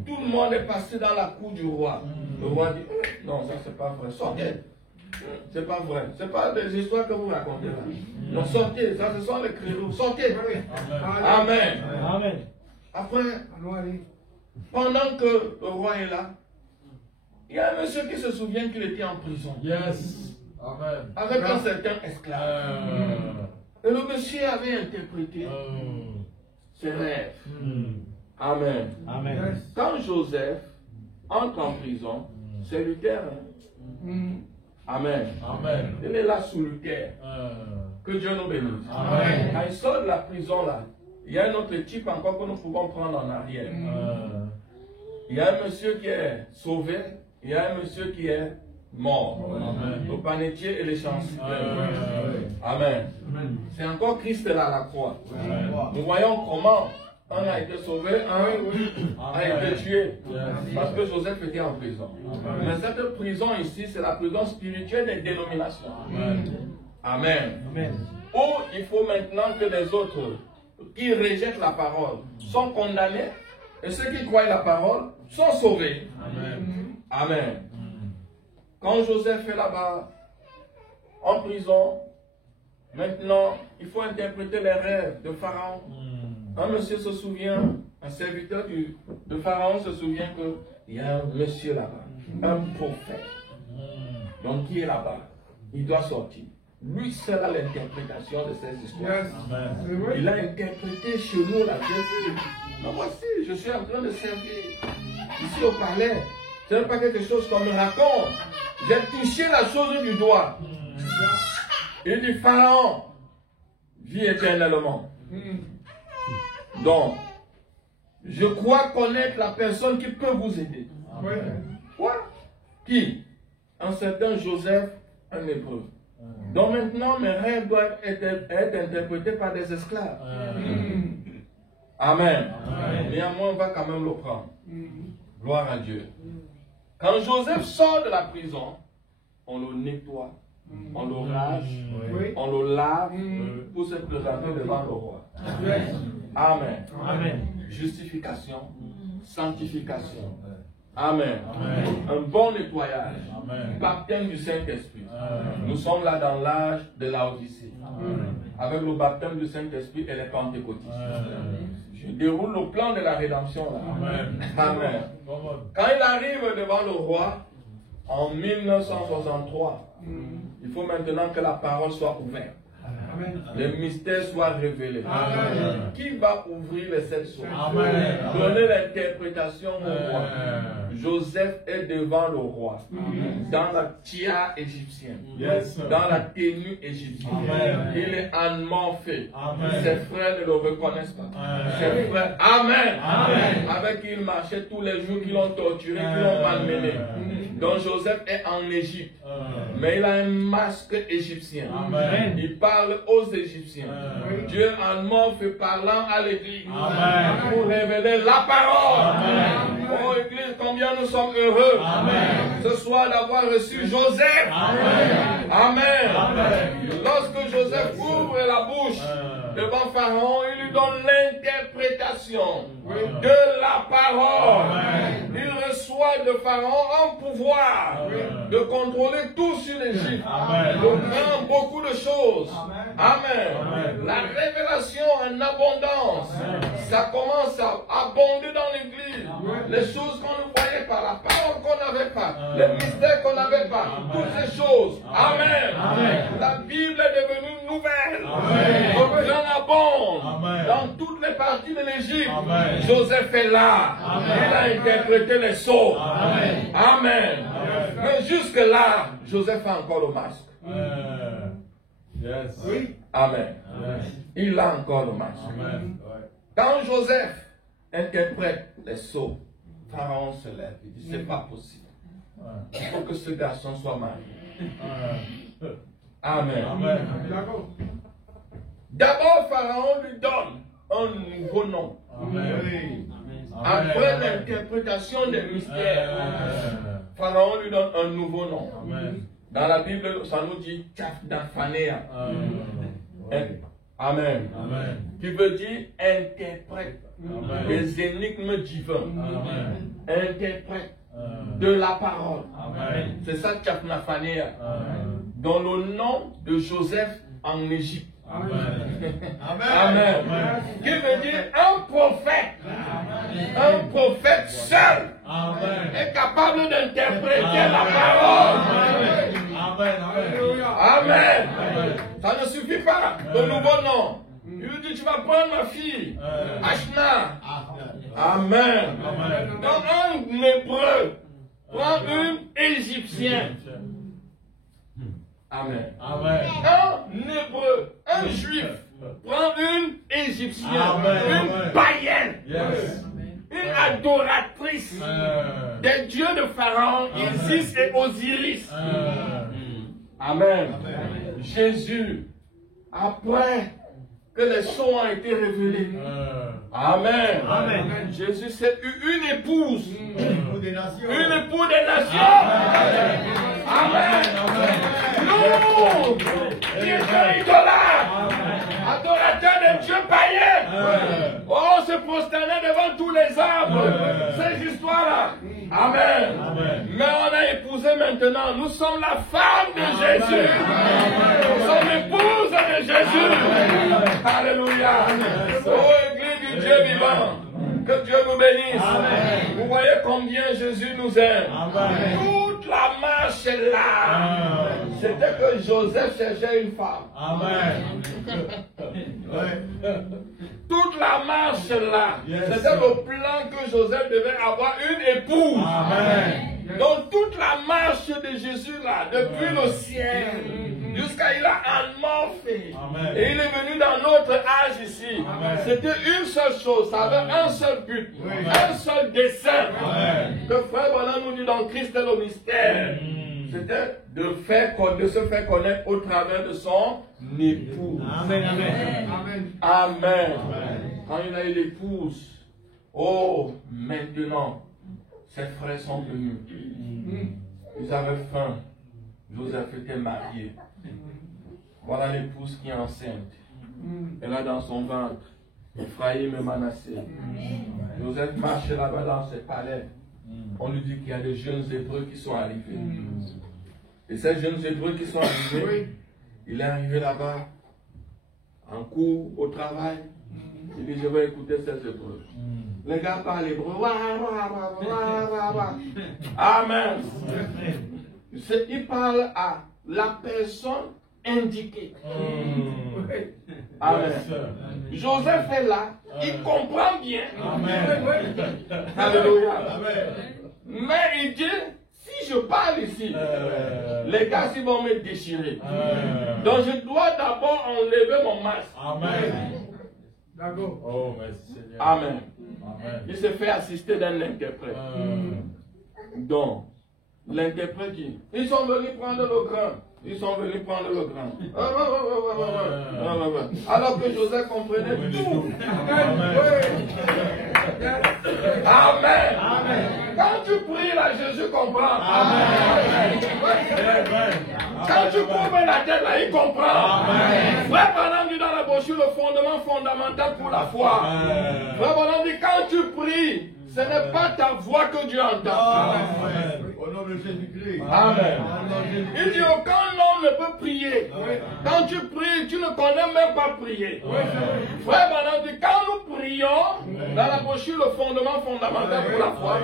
Tout le monde est passé dans la cour du roi. Le roi dit, non, ça c'est pas vrai. Sortez. C'est pas vrai. C'est pas des histoires que vous racontez là. Non, sortez. Ça, ce sont les créneaux. Sortez. Amen. Après, pendant que le roi est là, il y a un monsieur qui se souvient qu'il était en prison. Avec un certain esclave. Et le monsieur avait interprété ses rêves. Amen. Quand Joseph entre en prison, c'est Luther. Amen. Il est là sous Luther. Que Dieu nous bénisse. Quand il sort de la prison là, il y a un autre type encore que nous pouvons prendre en arrière. Il y a un monsieur qui est sauvé, il y a un monsieur qui est mort. Le panetier et les chanceliers. Amen. C'est encore Christ là à la croix. Nous voyons comment un a été sauvé, un a été tué. Parce que Joseph était en prison. Mais cette prison ici, c'est la prison spirituelle des dénominations. Amen. Où il faut maintenant que les autres qui rejettent la parole sont condamnés et ceux qui croient la parole sont sauvés. Amen. Quand Joseph est là-bas, en prison, Maintenant, il faut interpréter les rêves de Pharaon. Un monsieur se souvient, un serviteur de Pharaon se souvient qu'il y a un monsieur là-bas, un prophète. Donc qui est là-bas? Il doit sortir. Lui seul a l'interprétation de ces histoires. Il a interprété chez nous la vie. Mais voici, je suis en train de servir ici au palais. Ce n'est pas quelque chose qu'on me raconte. J'ai touché la chose du doigt. Il dit, Pharaon, vis éternellement. Donc, je crois connaître la personne qui peut vous aider. Quoi? Qui? Un certain Joseph, un hébreu. Donc maintenant, mes rêves doivent être interprétés par des esclaves. Amen. Néanmoins, on va quand même le prendre. Gloire à Dieu. Quand Joseph sort de la prison, on le nettoie, on le rage, on le lave pour se présenter devant le roi. Amen. Justification, sanctification. Amen. Un bon nettoyage. Baptême du Saint-Esprit. Nous sommes là dans l'âge de la Odyssée. Avec le baptême du Saint-Esprit et les pentecôtistes. Je déroule le plan de la rédemption là. Amen. Quand il arrive devant le roi, en 1963, il faut maintenant que la parole soit ouverte. Le mystère soit révélé. Qui va ouvrir les 7 sceaux? Donner l'interprétation au roi. Joseph est devant le roi. Dans la tia égyptienne. Dans la tenue égyptienne. Il est amorphé. Ses frères ne le reconnaissent pas. Ses frères, Amen. Avec qui il marchait tous les jours, qui l'ont torturé, qui l'ont malmené. Donc Joseph est en Égypte. Mais il a un masque égyptien. Il parle aux Égyptiens. Dieu en morphe parlant à l'église. Pour révéler la parole. Oh église, combien nous sommes heureux ce soir d'avoir reçu Joseph. Amen. Lorsque Joseph ouvre la bouche devant Pharaon, il lui donne l'interprétation de la parole. Il reçoit de Pharaon un pouvoir de contrôler tout sur l'Égypte, de prendre beaucoup de choses. Amen. La révélation en abondance, ça commence à abonder dans l'Église. Les choses qu'on ne voyait pas, la parole qu'on n'avait pas, les mystères qu'on n'avait pas, toutes ces choses. Amen. La Bible est devenue nouvelle. Le grand abonde dans toutes les parties de l'Égypte. Joseph est là. Il a interprété les sceaux. Amen. Mais jusque-là, Joseph a encore le masque. Amen. Il a encore le masque. Quand Joseph interprète les sceaux, Pharaon se lève. Il dit, c'est pas possible. Il faut que ce garçon soit marié. Amen. D'abord, Pharaon lui donne un nouveau nom. Après l'interprétation des mystères, Pharaon lui donne un nouveau nom. Dans la Bible, ça nous dit Tchafnaphanéa. Amen. Qui veut dire interprète des énigmes divins. Interprète de la parole. C'est ça Tchafnaphanéa. Dans le nom de Joseph en Égypte. Amen. Qui veut dire un prophète. Un prophète seul est capable d'interpréter la parole. Amen. Ça ne suffit pas. Le nouveau nom. Il lui dit, tu vas prendre ma fille. Ashna. Amen. Donc un hébreu prend une égyptienne. Amen. Un hébreu, un juif, prend une égyptienne, une païenne, une adoratrice des dieux de Pharaon, Isis et Osiris. Amen. Jésus, après que les sceaux ont été révélés, Amen. Jésus s'est eu une épouse, une épouse des nations. Amen. Nous, qui étions idolâtres, adorateurs des dieux païens, on se prosternait devant tous les arbres. Ces histoires-là. Amen. Mais on a épousé maintenant. Nous sommes la femme de Jésus. Nous sommes l'épouse de Jésus. Alléluia. Oh, Église du Dieu vivant. Que Dieu vous bénisse. Vous voyez combien Jésus nous aime. Toute la marche là, c'était que Joseph cherchait une femme. Toute la marche là, c'était le plan que Joseph devait avoir une épouse. Donc toute la marche de Jésus là, depuis le ciel, jusqu'à il a amorphé. Et il est venu dans notre âge ici. C'était une seule chose, ça avait un seul but, un seul dessein. Que Frère Branham nous dit dans Christ est le mystère. C'était de se faire connaître au travers de son épouse. Amen. Quand il a eu l'épouse, oh, maintenant, ses frères sont venus. Ils avaient faim. Joseph était marié. Voilà l'épouse qui est enceinte. Elle a dans son ventre Ephraïm et Manassé. Joseph marchait là-bas dans ses palais. On lui dit qu'il y a des jeunes Hébreux qui sont arrivés. Et ces jeunes Hébreux qui sont arrivés, il est arrivé là-bas, en cours, au travail. Il dit, je vais écouter ces Hébreux. Les gars parlent hébreu. Amen. Il parle à la personne indiquée. Amen. Joseph est là, il comprend bien. Alléluia. Mais il dit, si je parle ici, les gars ils vont me déchirer. Donc je dois d'abord enlever mon masque. D'accord. Oh, merci Seigneur. Amen. Il se fait assister d'un interprète. Donc, l'interprète dit, ils sont venus prendre le grain. Ils sont venus prendre le grain. Alors que Joseph comprenait tout. Amen. Quand tu pries là, Jésus comprend. Quand tu couvres la tête là, il comprend. Frère Branham dit dans la brochure le fondement fondamental pour la foi. Frère Branham dit quand tu pries, ce n'est pas ta voix que Dieu entend. Au nom de Jésus-Christ. Amen. Il dit aucun homme ne peut prier. Quand tu pries, tu ne connais même pas prier. Frère Branham dit quand nous prions, dans la brochure le fondement fondamental pour la foi,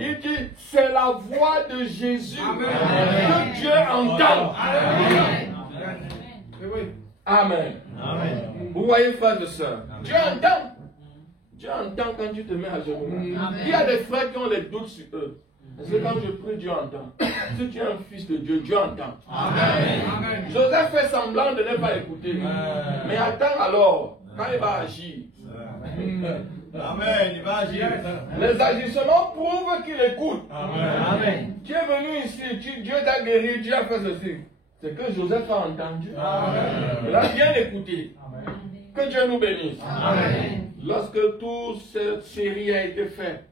il dit c'est la voix de Jésus que Dieu entend. Amen. Vous voyez, frères et sœurs, Dieu entend. Dieu entend quand tu te mets à genoux. Il y a des frères qui ont des doutes sur eux. Parce que quand je prie, Dieu entend. Si tu es un fils de Dieu, Dieu entend. Amen. Joseph fait semblant de ne pas écouter. Mais attends alors, quand il va agir. Amen, il va agir. Les agissements prouvent qu'il écoute. Amen. Tu es venu ici, Dieu t'a guéri, Dieu a fait ceci. C'est que Joseph a entendu. Il a bien écouté. Que Dieu nous bénisse. Amen. Lorsque toute cette série a été faite,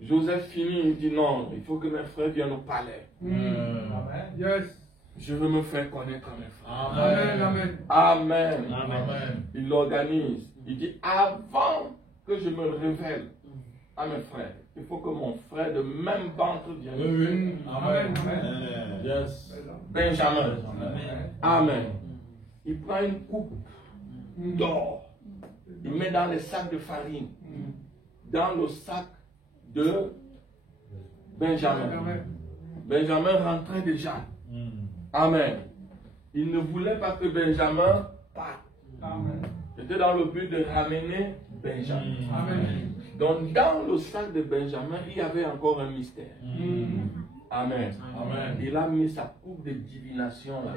Joseph finit, il dit non, il faut que mes frères viennent au palais. Je veux me faire connaître à mes frères. Amen. Il l'organise. Il dit avant que je me révèle à mes frères, il faut que mon frère de même ventre vienne. Benjamin. Amen. Il prend une coupe d'or. Il met dans les sacs de farine. Dans le sac de Benjamin. Benjamin rentrait déjà. Amen. Il ne voulait pas que Benjamin parte. C'était dans le but de ramener Benjamin. Donc dans le sac de Benjamin, il y avait encore un mystère. Amen. Il a mis sa coupe de divination là.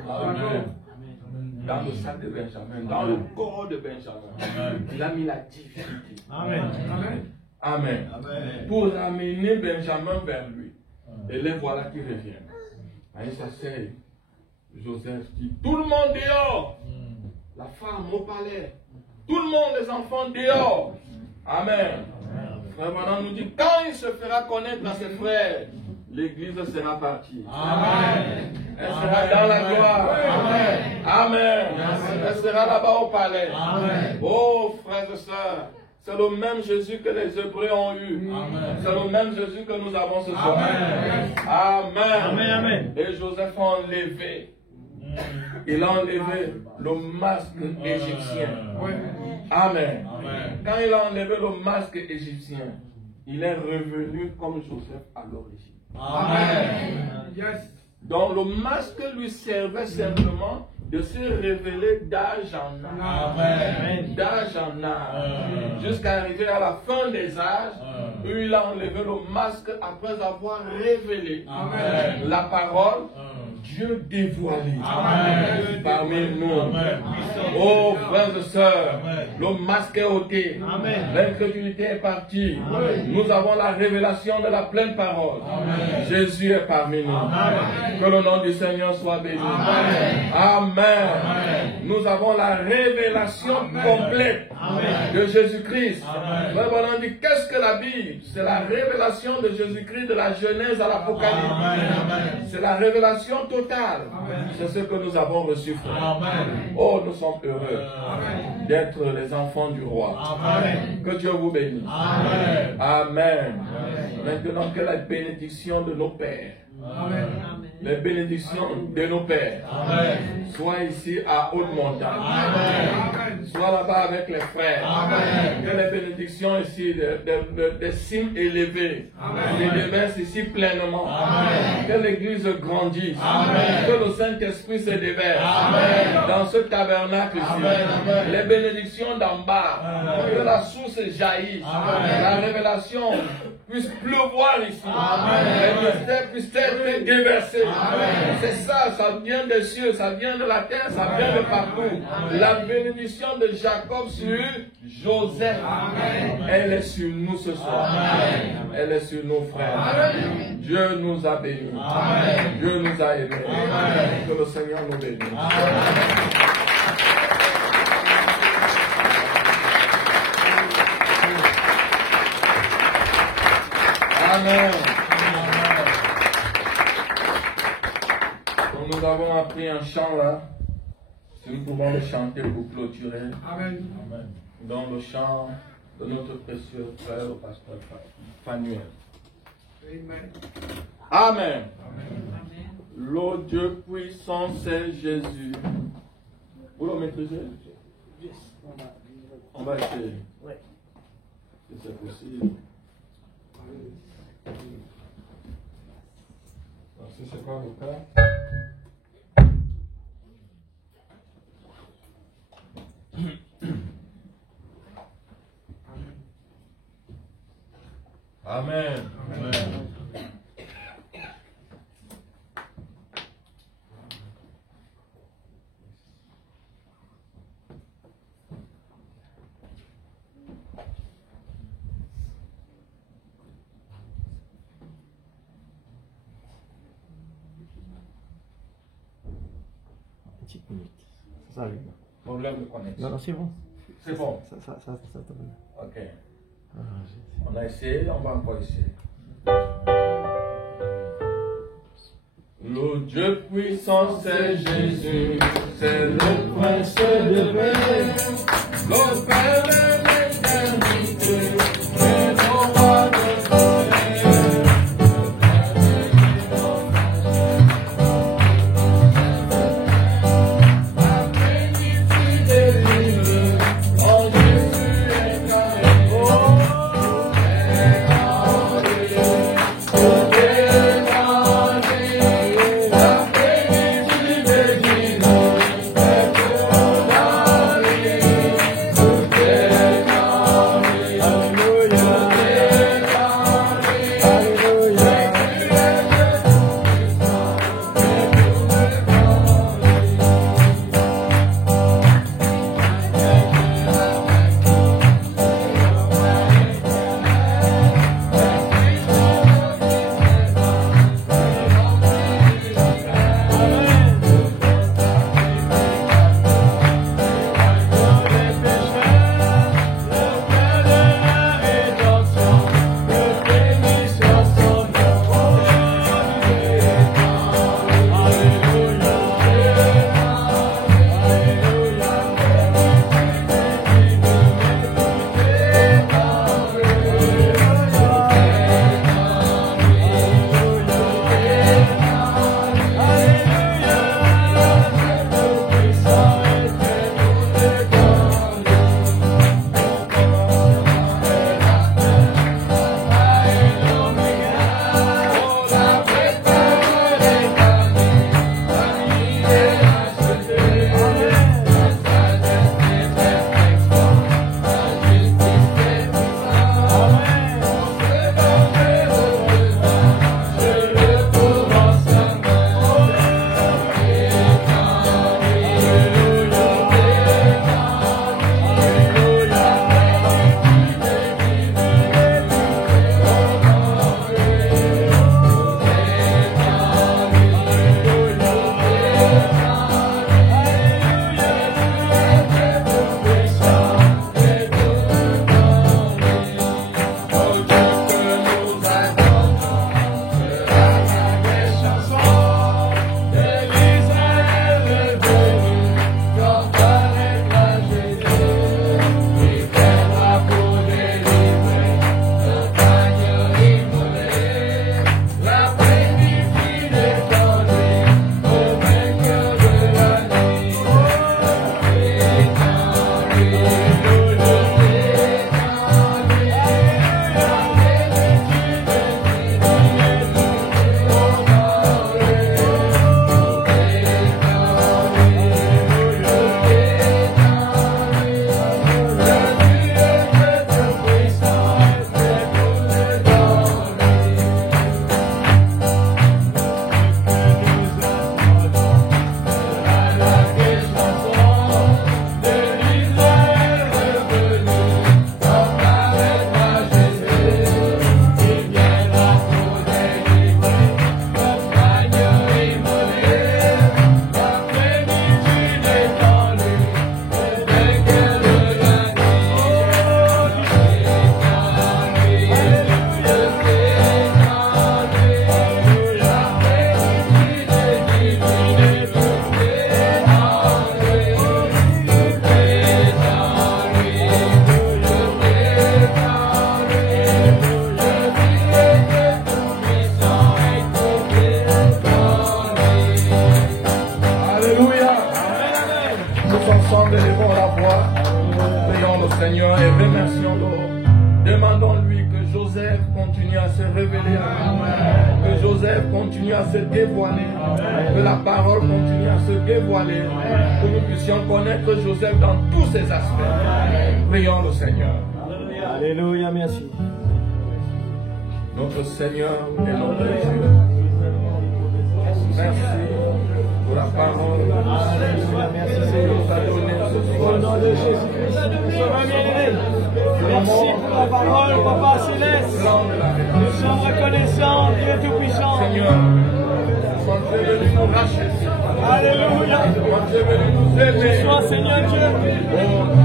Dans le sac de Benjamin, dans le corps de Benjamin. Il a mis la divinité. Amen. Pour ramener Benjamin vers lui. Et les voilà qui reviennent. Il s'asseye. Joseph dit, tout le monde dehors. La femme au palais. Tout le monde, les enfants dehors. Amen. Frère Branham nous dit, quand il se fera connaître à ses frères, l'église sera partie. Amen. Elle sera dans la gloire. Amen. Elle sera là-bas au palais. Oh, frères et sœurs, c'est le même Jésus que les Hébreux ont eu. C'est le même Jésus que nous avons ce soir. Amen. Et Joseph a enlevé Il a enlevé le masque égyptien. Amen. Quand il a enlevé le masque égyptien, il est revenu comme Joseph à l'origine. Amen. Yes. Donc le masque lui servait simplement de se révéler d'âge en âge. Amen. D'âge en âge. Jusqu'à arriver à la fin des âges, où il a enlevé le masque après avoir révélé la parole. Dieu dévoilé parmi nous. Oh frères et sœurs, le masque est ôté, l'incrédulité est partie. Nous avons la révélation de la pleine parole. Jésus est parmi nous. Que le nom du Seigneur soit béni. Amen. Nous avons la révélation complète de Jésus-Christ. On dit qu'est-ce que la Bible? C'est la révélation de Jésus-Christ de la Genèse à l'Apocalypse. C'est la révélation totale. C'est ce que nous avons reçu, frère. Oh, nous sommes heureux d'être les enfants du roi. Que Dieu vous bénisse. Amen. Maintenant, que la bénédiction de nos pères, les bénédictions de nos pères, soit ici à Haute-Montagne, soit là-bas avec les frères, que les bénédictions ici des cimes élevées les déversent ici pleinement, que l'église grandisse, que le Saint-Esprit se déverse dans ce tabernacle ici, les bénédictions d'en bas, que la source jaillisse, la révélation puisse pleuvoir ici, les mystères puissent être déversés. C'est ça, ça vient des cieux, ça vient de la terre, ça vient de partout. La bénédiction de Jacob sur Joseph, elle est sur nous ce soir. Elle est sur nos frères. Dieu nous a bénis. Dieu nous a aimés. Que le Seigneur nous bénisse. Amen. Donc nous avons appris un chant là. Si nous pouvons le chanter pour clôturer. Amen. Dans le chant de notre précieux frère, le pasteur Fanuel. Amen. Le Dieu puissant, c'est Jésus. Vous le maîtrisez? On va essayer. Si c'est possible. Alors, si c'est pas le cas. Amen. Petite minute. Ça arrive. Problème de connexion. Non, c'est bon. C'est bon. Ça Ok. Ah, On a essayé, on va encore essayer. Le Dieu puissant, c'est Jésus, c'est le prince de paix, le Père de l'éternité, c'est le roi de yeah. Seigneur, et remercions-le. Demandons-lui que Joseph continue à se révéler à nous, que Joseph continue à se dévoiler, que la parole continue à se dévoiler, que nous puissions connaître Joseph dans tous ses aspects. Prions le Seigneur. Alléluia, merci. Notre Seigneur et notre Dieu. Merci pour la parole que nous a donnée ce soir. Au nom de Jésus-Christ, merci pour la parole, Papa Céleste. Nous sommes reconnaissants, Dieu Tout-Puissant. Seigneur, quand tu es venu nous racheter, Alléluia. quand tu es venu nous aider, Que soit, Seigneur Dieu,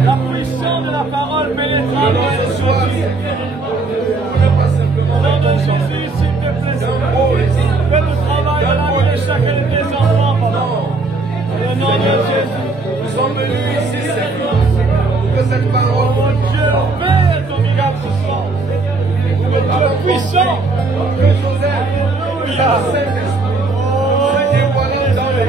la puissance de la parole pénétrant dans les choses. Au nom de Jésus, s'il te plaît, Seigneur, fais le travail de la vie de chacun de tes enfants, Papa. Au nom de Jésus. nous sommes venus ici, Seigneur, pour que cette parole, Oh Dieu, Père, ton miracle ce soir. Dieu puissant. que Joseph, le Saint-Esprit, se dévoilant dans les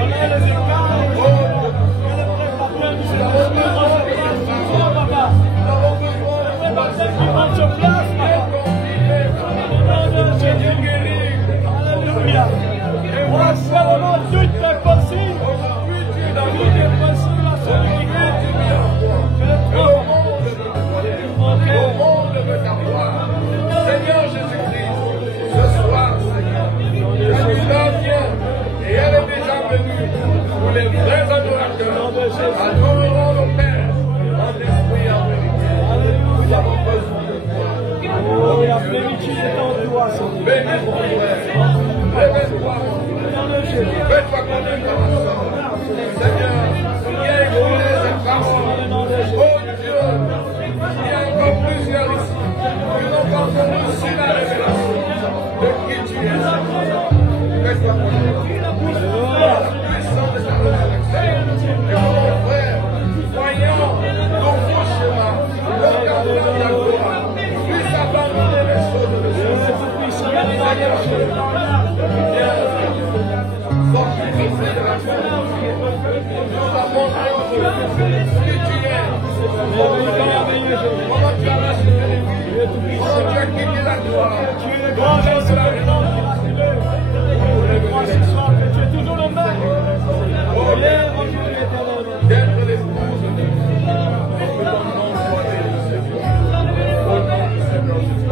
Seigneur Jésus-Christ, ce soir, Seigneur, la nuit vient et elle est déjà venue pour les vrais adorateurs. Adorons le Père en esprit et en vérité. Nous avons besoin de toi. Oh, la plénitude est en toi, Seigneur. Bénis ton frère. Révèle-toi. Fais-toi connaître par la sorte. Seigneur, viens écouter cette parole. Oh Dieu, il y a encore plusieurs ici qui n'ont pas reçu la révélation de qui tu es. Fais-toi connaître. La puissance de ta résurrection. Que mon frère, voyant ton beau schéma, regardant ta gloire, puisse abandonner les choses de Dieu. Seigneur, viens, sortir de cette révélation. Nous avons qui tu es. Comment tu as racheté les vies. Comment tu as quitté la gloire. Tu es le grand Jésus, le nom miraculeux. Je crois ce soir que tu es toujours le même. Hier, aujourd'hui, éternellement. D'être l'épouse de Dieu. Que ton nom soit béni, Seigneur. Au nom du Seigneur Jésus.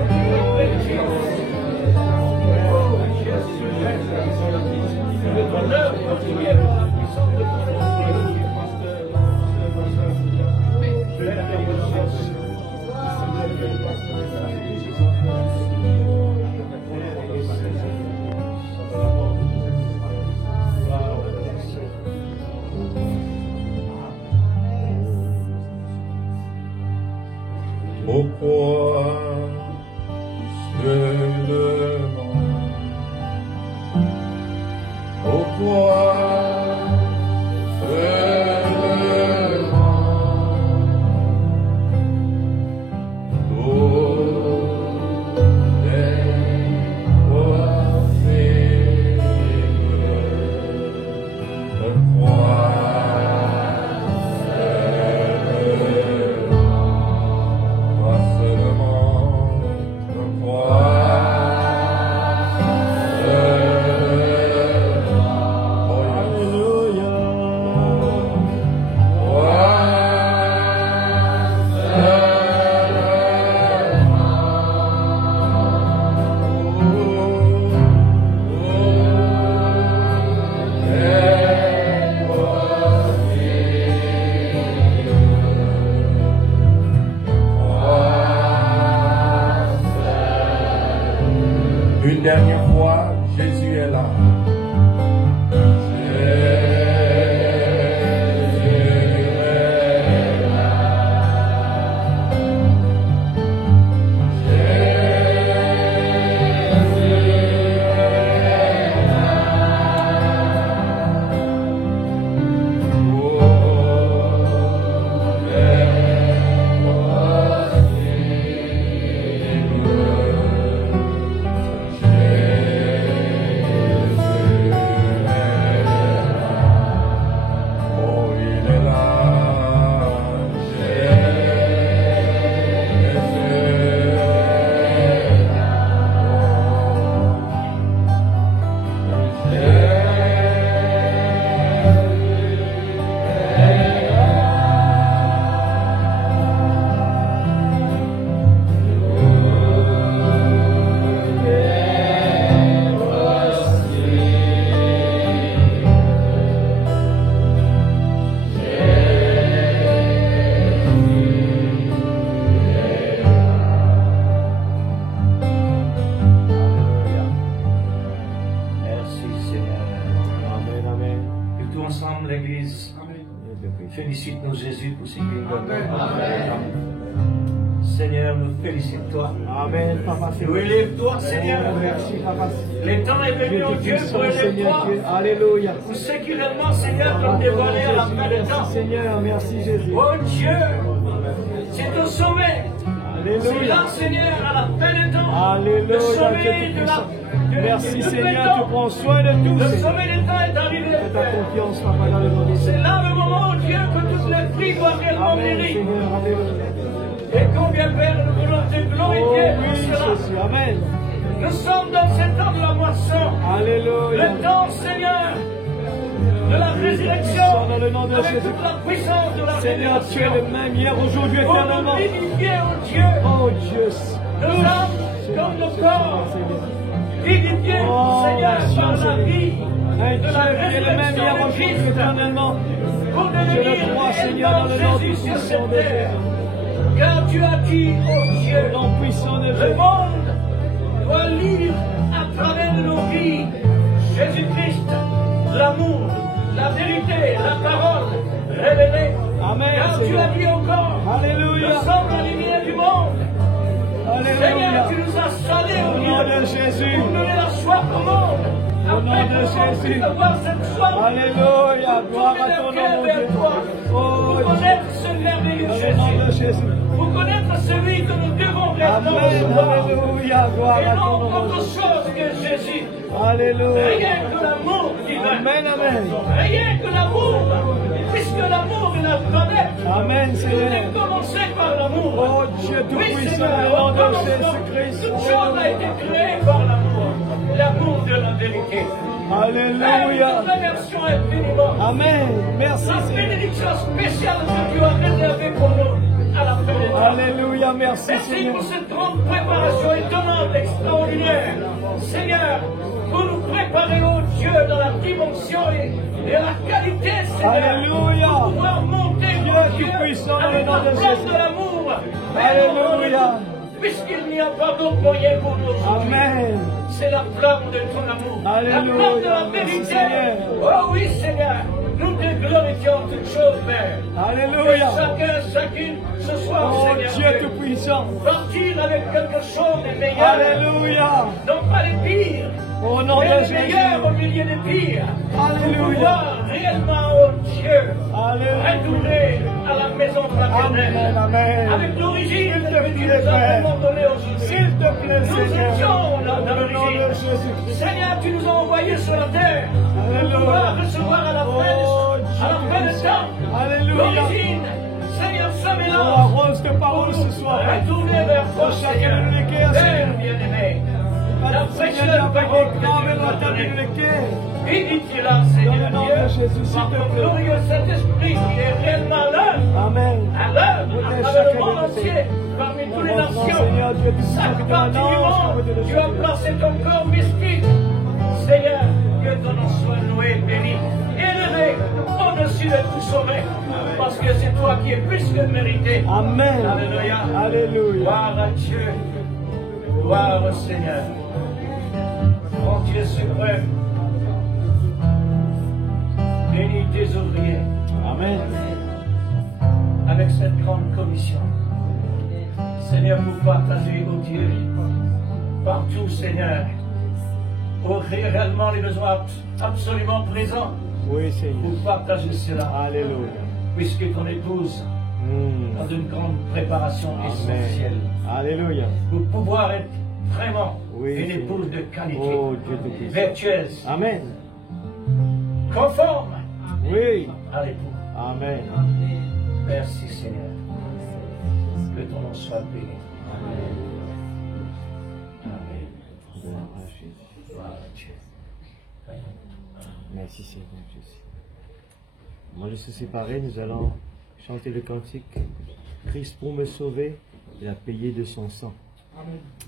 Pourquoi seulement? Pourquoi seulement? Une dernière fois, Jésus est là. Yeah. ensemble, l'Église. Félicite-nous, Jésus, pour ce qu'il nous donne. Seigneur, nous félicite-toi. Amen, Papa. Nous élève-toi, Seigneur. Merci, Papa. Le temps est venu, oh Dieu, pour élève-toi. Alléluia. Pour ce qui réellement, Seigneur, peut dévoiler à la fin du temps. Merci, Seigneur. Merci, Jésus. Oh Dieu, c'est au sommet. C'est là, Seigneur, à la fin des temps. Alléluia. Le sommet de la. Merci, Seigneur. Tu prends soin de tout. Le sommet des temps est arrivé. Fais ta confiance, Papa, dans le nom de Jésus. C'est là le moment, oh Dieu, que toutes les prix doivent réellement Amen, venir. Seigneur. Alléluia. Et combien, Père, nous voulons te Oh glorifier oui, pour cela. Jésus. Amen. Nous sommes dans ce temps de la moisson. Alléluia. Le temps, Seigneur, de la résurrection. Dans le nom de Avec Jésus. toute la puissance de la Seigneur, tu es résurrection. le même hier, aujourd'hui, Pour éternellement. nous vivifier, oh Dieu, Oh Dieu. de l'âme comme le corps. Vivifié, Oh, Seigneur, merci, par la Seigneur. vie Un de Dieu la qui est le même résurrection hier, de aujourd'hui, Christ. éternellement. Pour Je le devenir crois, Seigneur, dans réellement le nom Jésus sur puissant cette de terre. Jésus. Car tu as dit, oh Dieu, Au nom puissant de le Jésus. monde doit lire à travers nos vies Jésus-Christ, l'amour, la vérité, la parole révélée. Amen, Car tu Seigneur. as dit encore, Alléluia. nous sommes la lumière du monde. Seigneur, Alléluia. tu nous as salés Au au nom Dieu de Jésus. pour donner la soif au monde. Au nom Afin de que le monde Jésus. puisse avoir cette soif. Alléluia. Gloire à ton nom, Tourner mon vers Dieu. toi. Oh Pour Dieu. connaître ce merveilleux Dans le nom de Jésus. Jésus. Pour connaître celui que nous devons réellement Amen. recevoir. Alléluia. Gloire Et à non ton nom, mon autre Dieu. chose que Jésus. Alléluia. Rien que l'amour divin. Amen, amen. Rien que l'amour. Puisque l'amour est la planète. Amen, Tout Seigneur. est commencé par l'amour. Oh Dieu Oui, tout-puissant, Seigneur, au nom en de commençant, Jésus-Christ. toute chose a été créée par l'amour. L'amour de la vérité. Alléluia. Nous te remercions infiniment. Amen. Merci, La Seigneur. bénédiction spéciale que tu as réservée pour nous à la fin des temps. Alléluia. Merci, Merci Seigneur. pour cette grande préparation étonnante, extraordinaire. Seigneur, pour nous préparer, oh Dieu, dans la dimension et la qualité, Seigneur. Alléluia. Pour pouvoir monter, Dieu oh Dieu, tout-puissant, dans le avec nom la de place Jésus. de l'amour. Alléluia. Puisqu'il n'y a pas d'autre moyen pour nous aujourd'hui. Amen. C'est la flamme de ton amour. Alléluia. La flamme de la Merci, vérité. Seigneur. Oh oui, Seigneur. Nous te glorifions toutes choses, Père. Alléluia. Et chacune, ce soir, Oh Seigneur. Dieu tout-puissant. Partir avec quelque chose de meilleur. Alléluia. Non pas les pires. Au nom mais de les Jésus. meilleurs au milieu des pires. Alléluia. Pour pouvoir réellement, oh Dieu, Alléluia. retourner à la maison Amen, fraternelle. amen. Avec l'origine S'il te que tu plaît, nous as Père. vraiment donnée aujourd'hui. S'il te plaît, Nous Seigneur. étions là dans Dans le nom de l'origine. Jésus. Seigneur, tu nous as envoyés sur la terre Alléluia. pour pouvoir recevoir à la Oh, fin Dieu du temps Alléluia. l'origine. Seigneur, ça Oh, mélange. arrose tes paroles ce soir. Retournez vers toi, Oh, chacun Seigneur. de nous les cœurs, Père Seigneur. bien-aimé. La précieuse Seigneur, avec parole les que grands, tu avec nous la as table donnée. de l'équerre. Visite-la, Dans Seigneur le nom de Dieu, Jésus, s'il par te ton plaît. glorieux Saint-Esprit qui est réellement là, Amen. à l'œuvre, à Protège travers le chacun monde de nous, entier, parmi toutes les Mon nations. Seigneur, Dieu tout-puissant, Chaque que tu partie du annonces, monde, que tu as placé ton corps mystique. Seigneur, que ton nom soit loué, béni, élevé au-dessus de tout sommet, parce que c'est toi qui es plus que mérité. Amen. Alléluia. Alléluia. Gloire à Dieu. Gloire au Seigneur. Mon Dieu suprême, bénis tes ouvriers Amen. avec cette grande commission. Seigneur, pour partager, oh Dieu, partout, Seigneur, pour réellement les besoins absolument présents, Oui, Seigneur. pour partager cela, Alléluia. puisque ton épouse dans une grande préparation essentielle, Alléluia. pour pouvoir être vraiment Oui, une Seigneur. épouse de qualité, Oh, Dieu tout-puissant. vertueuse, Amen. conforme Oui. à l'époux. Amen. Merci Seigneur. Que ton nom soit béni. Amen. Gloire à Jésus. Gloire à Dieu. Merci Seigneur Jésus. Moi je suis séparé, nous allons chanter le cantique. Christ pour me sauver, il a payé de son sang.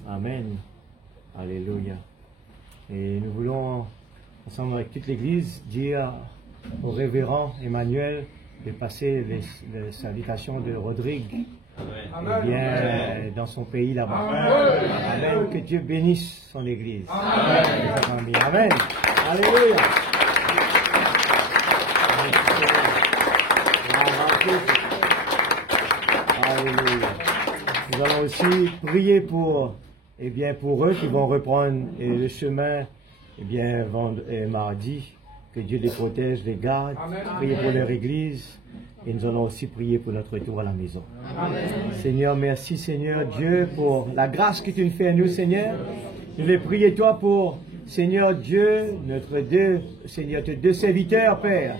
Amen. Alléluia. Et nous voulons, ensemble avec toute l'Église, dire au révérend Emmanuel de passer les salutations de Rodrigue. Eh bien, dans son pays là-bas. Amen. Que Dieu bénisse son Église. Amen. Amen. Alléluia. aussi prier pour, pour eux qui vont reprendre le chemin, mardi. Que Dieu les protège, les garde. Priez pour leur église. Et nous allons aussi prier pour notre retour à la maison. Amen. Seigneur, merci Seigneur Dieu pour la grâce que tu nous fais à nous, Seigneur. Nous voulons prier toi pour, Seigneur Dieu, notre Dieu, Seigneur, tes deux serviteurs, Père.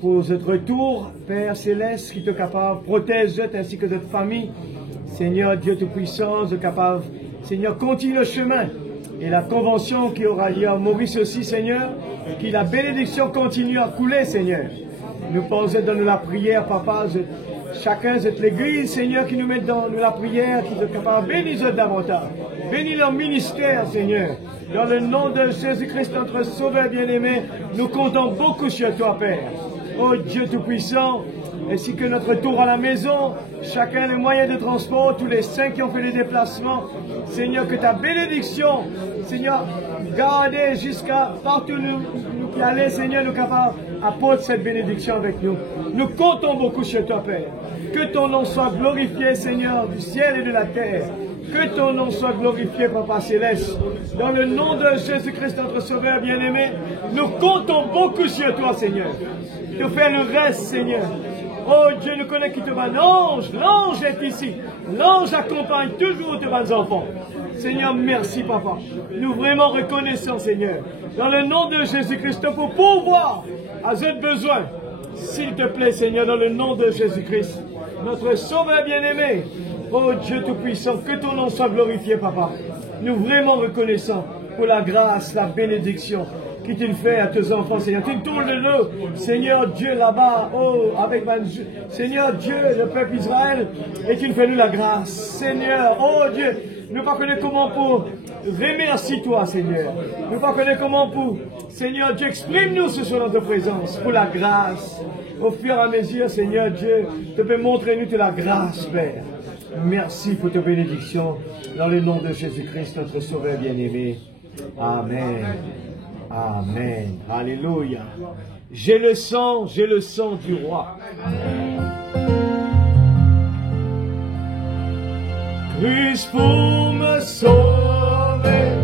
Pour notre retour, Père Céleste, qui est capable de protéger ainsi que notre famille. Seigneur Dieu Tout-Puissant, capable, Seigneur, continue le chemin. Et la convention qui aura lieu à Maurice aussi, Seigneur, que la bénédiction continue à couler, Seigneur. Nous pensons dans la prière, Papa, chacun de l'église, Seigneur, qui nous met dans la prière, qui est capable de bénir davantage. Bénis leur ministère, Seigneur. Dans le nom de Jésus-Christ, notre Sauveur bien-aimé, nous comptons beaucoup sur toi, Père. Oh Dieu Tout-Puissant, ainsi que notre retour à la maison, chacun les moyens de transport, tous les saints qui ont fait les déplacements. Seigneur, que ta bénédiction, Seigneur, gardez jusqu'à partout où nous qui allons, Seigneur, nous capables, apporte cette bénédiction avec nous. Nous comptons beaucoup sur toi, Père. Que ton nom soit glorifié, Seigneur, du ciel et de la terre. Que ton nom soit glorifié, Papa Céleste. Dans le nom de Jésus-Christ, notre Sauveur bien-aimé, nous comptons beaucoup sur toi, Seigneur. Tu fais le reste, Seigneur. Oh Dieu, nous connaissons qui te va. L'ange est ici. L'ange accompagne toujours tes bons enfants. Seigneur, merci, Papa. Nous vraiment reconnaissons, Seigneur. Dans le nom de Jésus-Christ, pour pouvoir à ce besoin. S'il te plaît, Seigneur, dans le nom de Jésus-Christ, notre Sauveur bien-aimé. Oh Dieu Tout-Puissant, que ton nom soit glorifié, Papa. Nous vraiment reconnaissons pour la grâce, la bénédiction qui tu fais à tes enfants, Seigneur. Tu tournes le lot, Seigneur Dieu, là-bas, oh, avec Seigneur Dieu, le peuple Israël, et tu fais nous la grâce. Seigneur, oh Dieu, nous ne connaissons pas comment pour remercier toi, Seigneur. Nous ne connaissons pas comment pour, Seigneur Dieu, exprime-nous ce soir dans ta présence, pour la grâce. Au fur et à mesure, Seigneur Dieu, tu peux montrer nous de la grâce, Père. Merci pour ta bénédiction, dans le nom de Jésus-Christ, notre Sauveur bien-aimé. Amen. Amen. Alléluia. J'ai le sang du roi. Christ pour me sauver.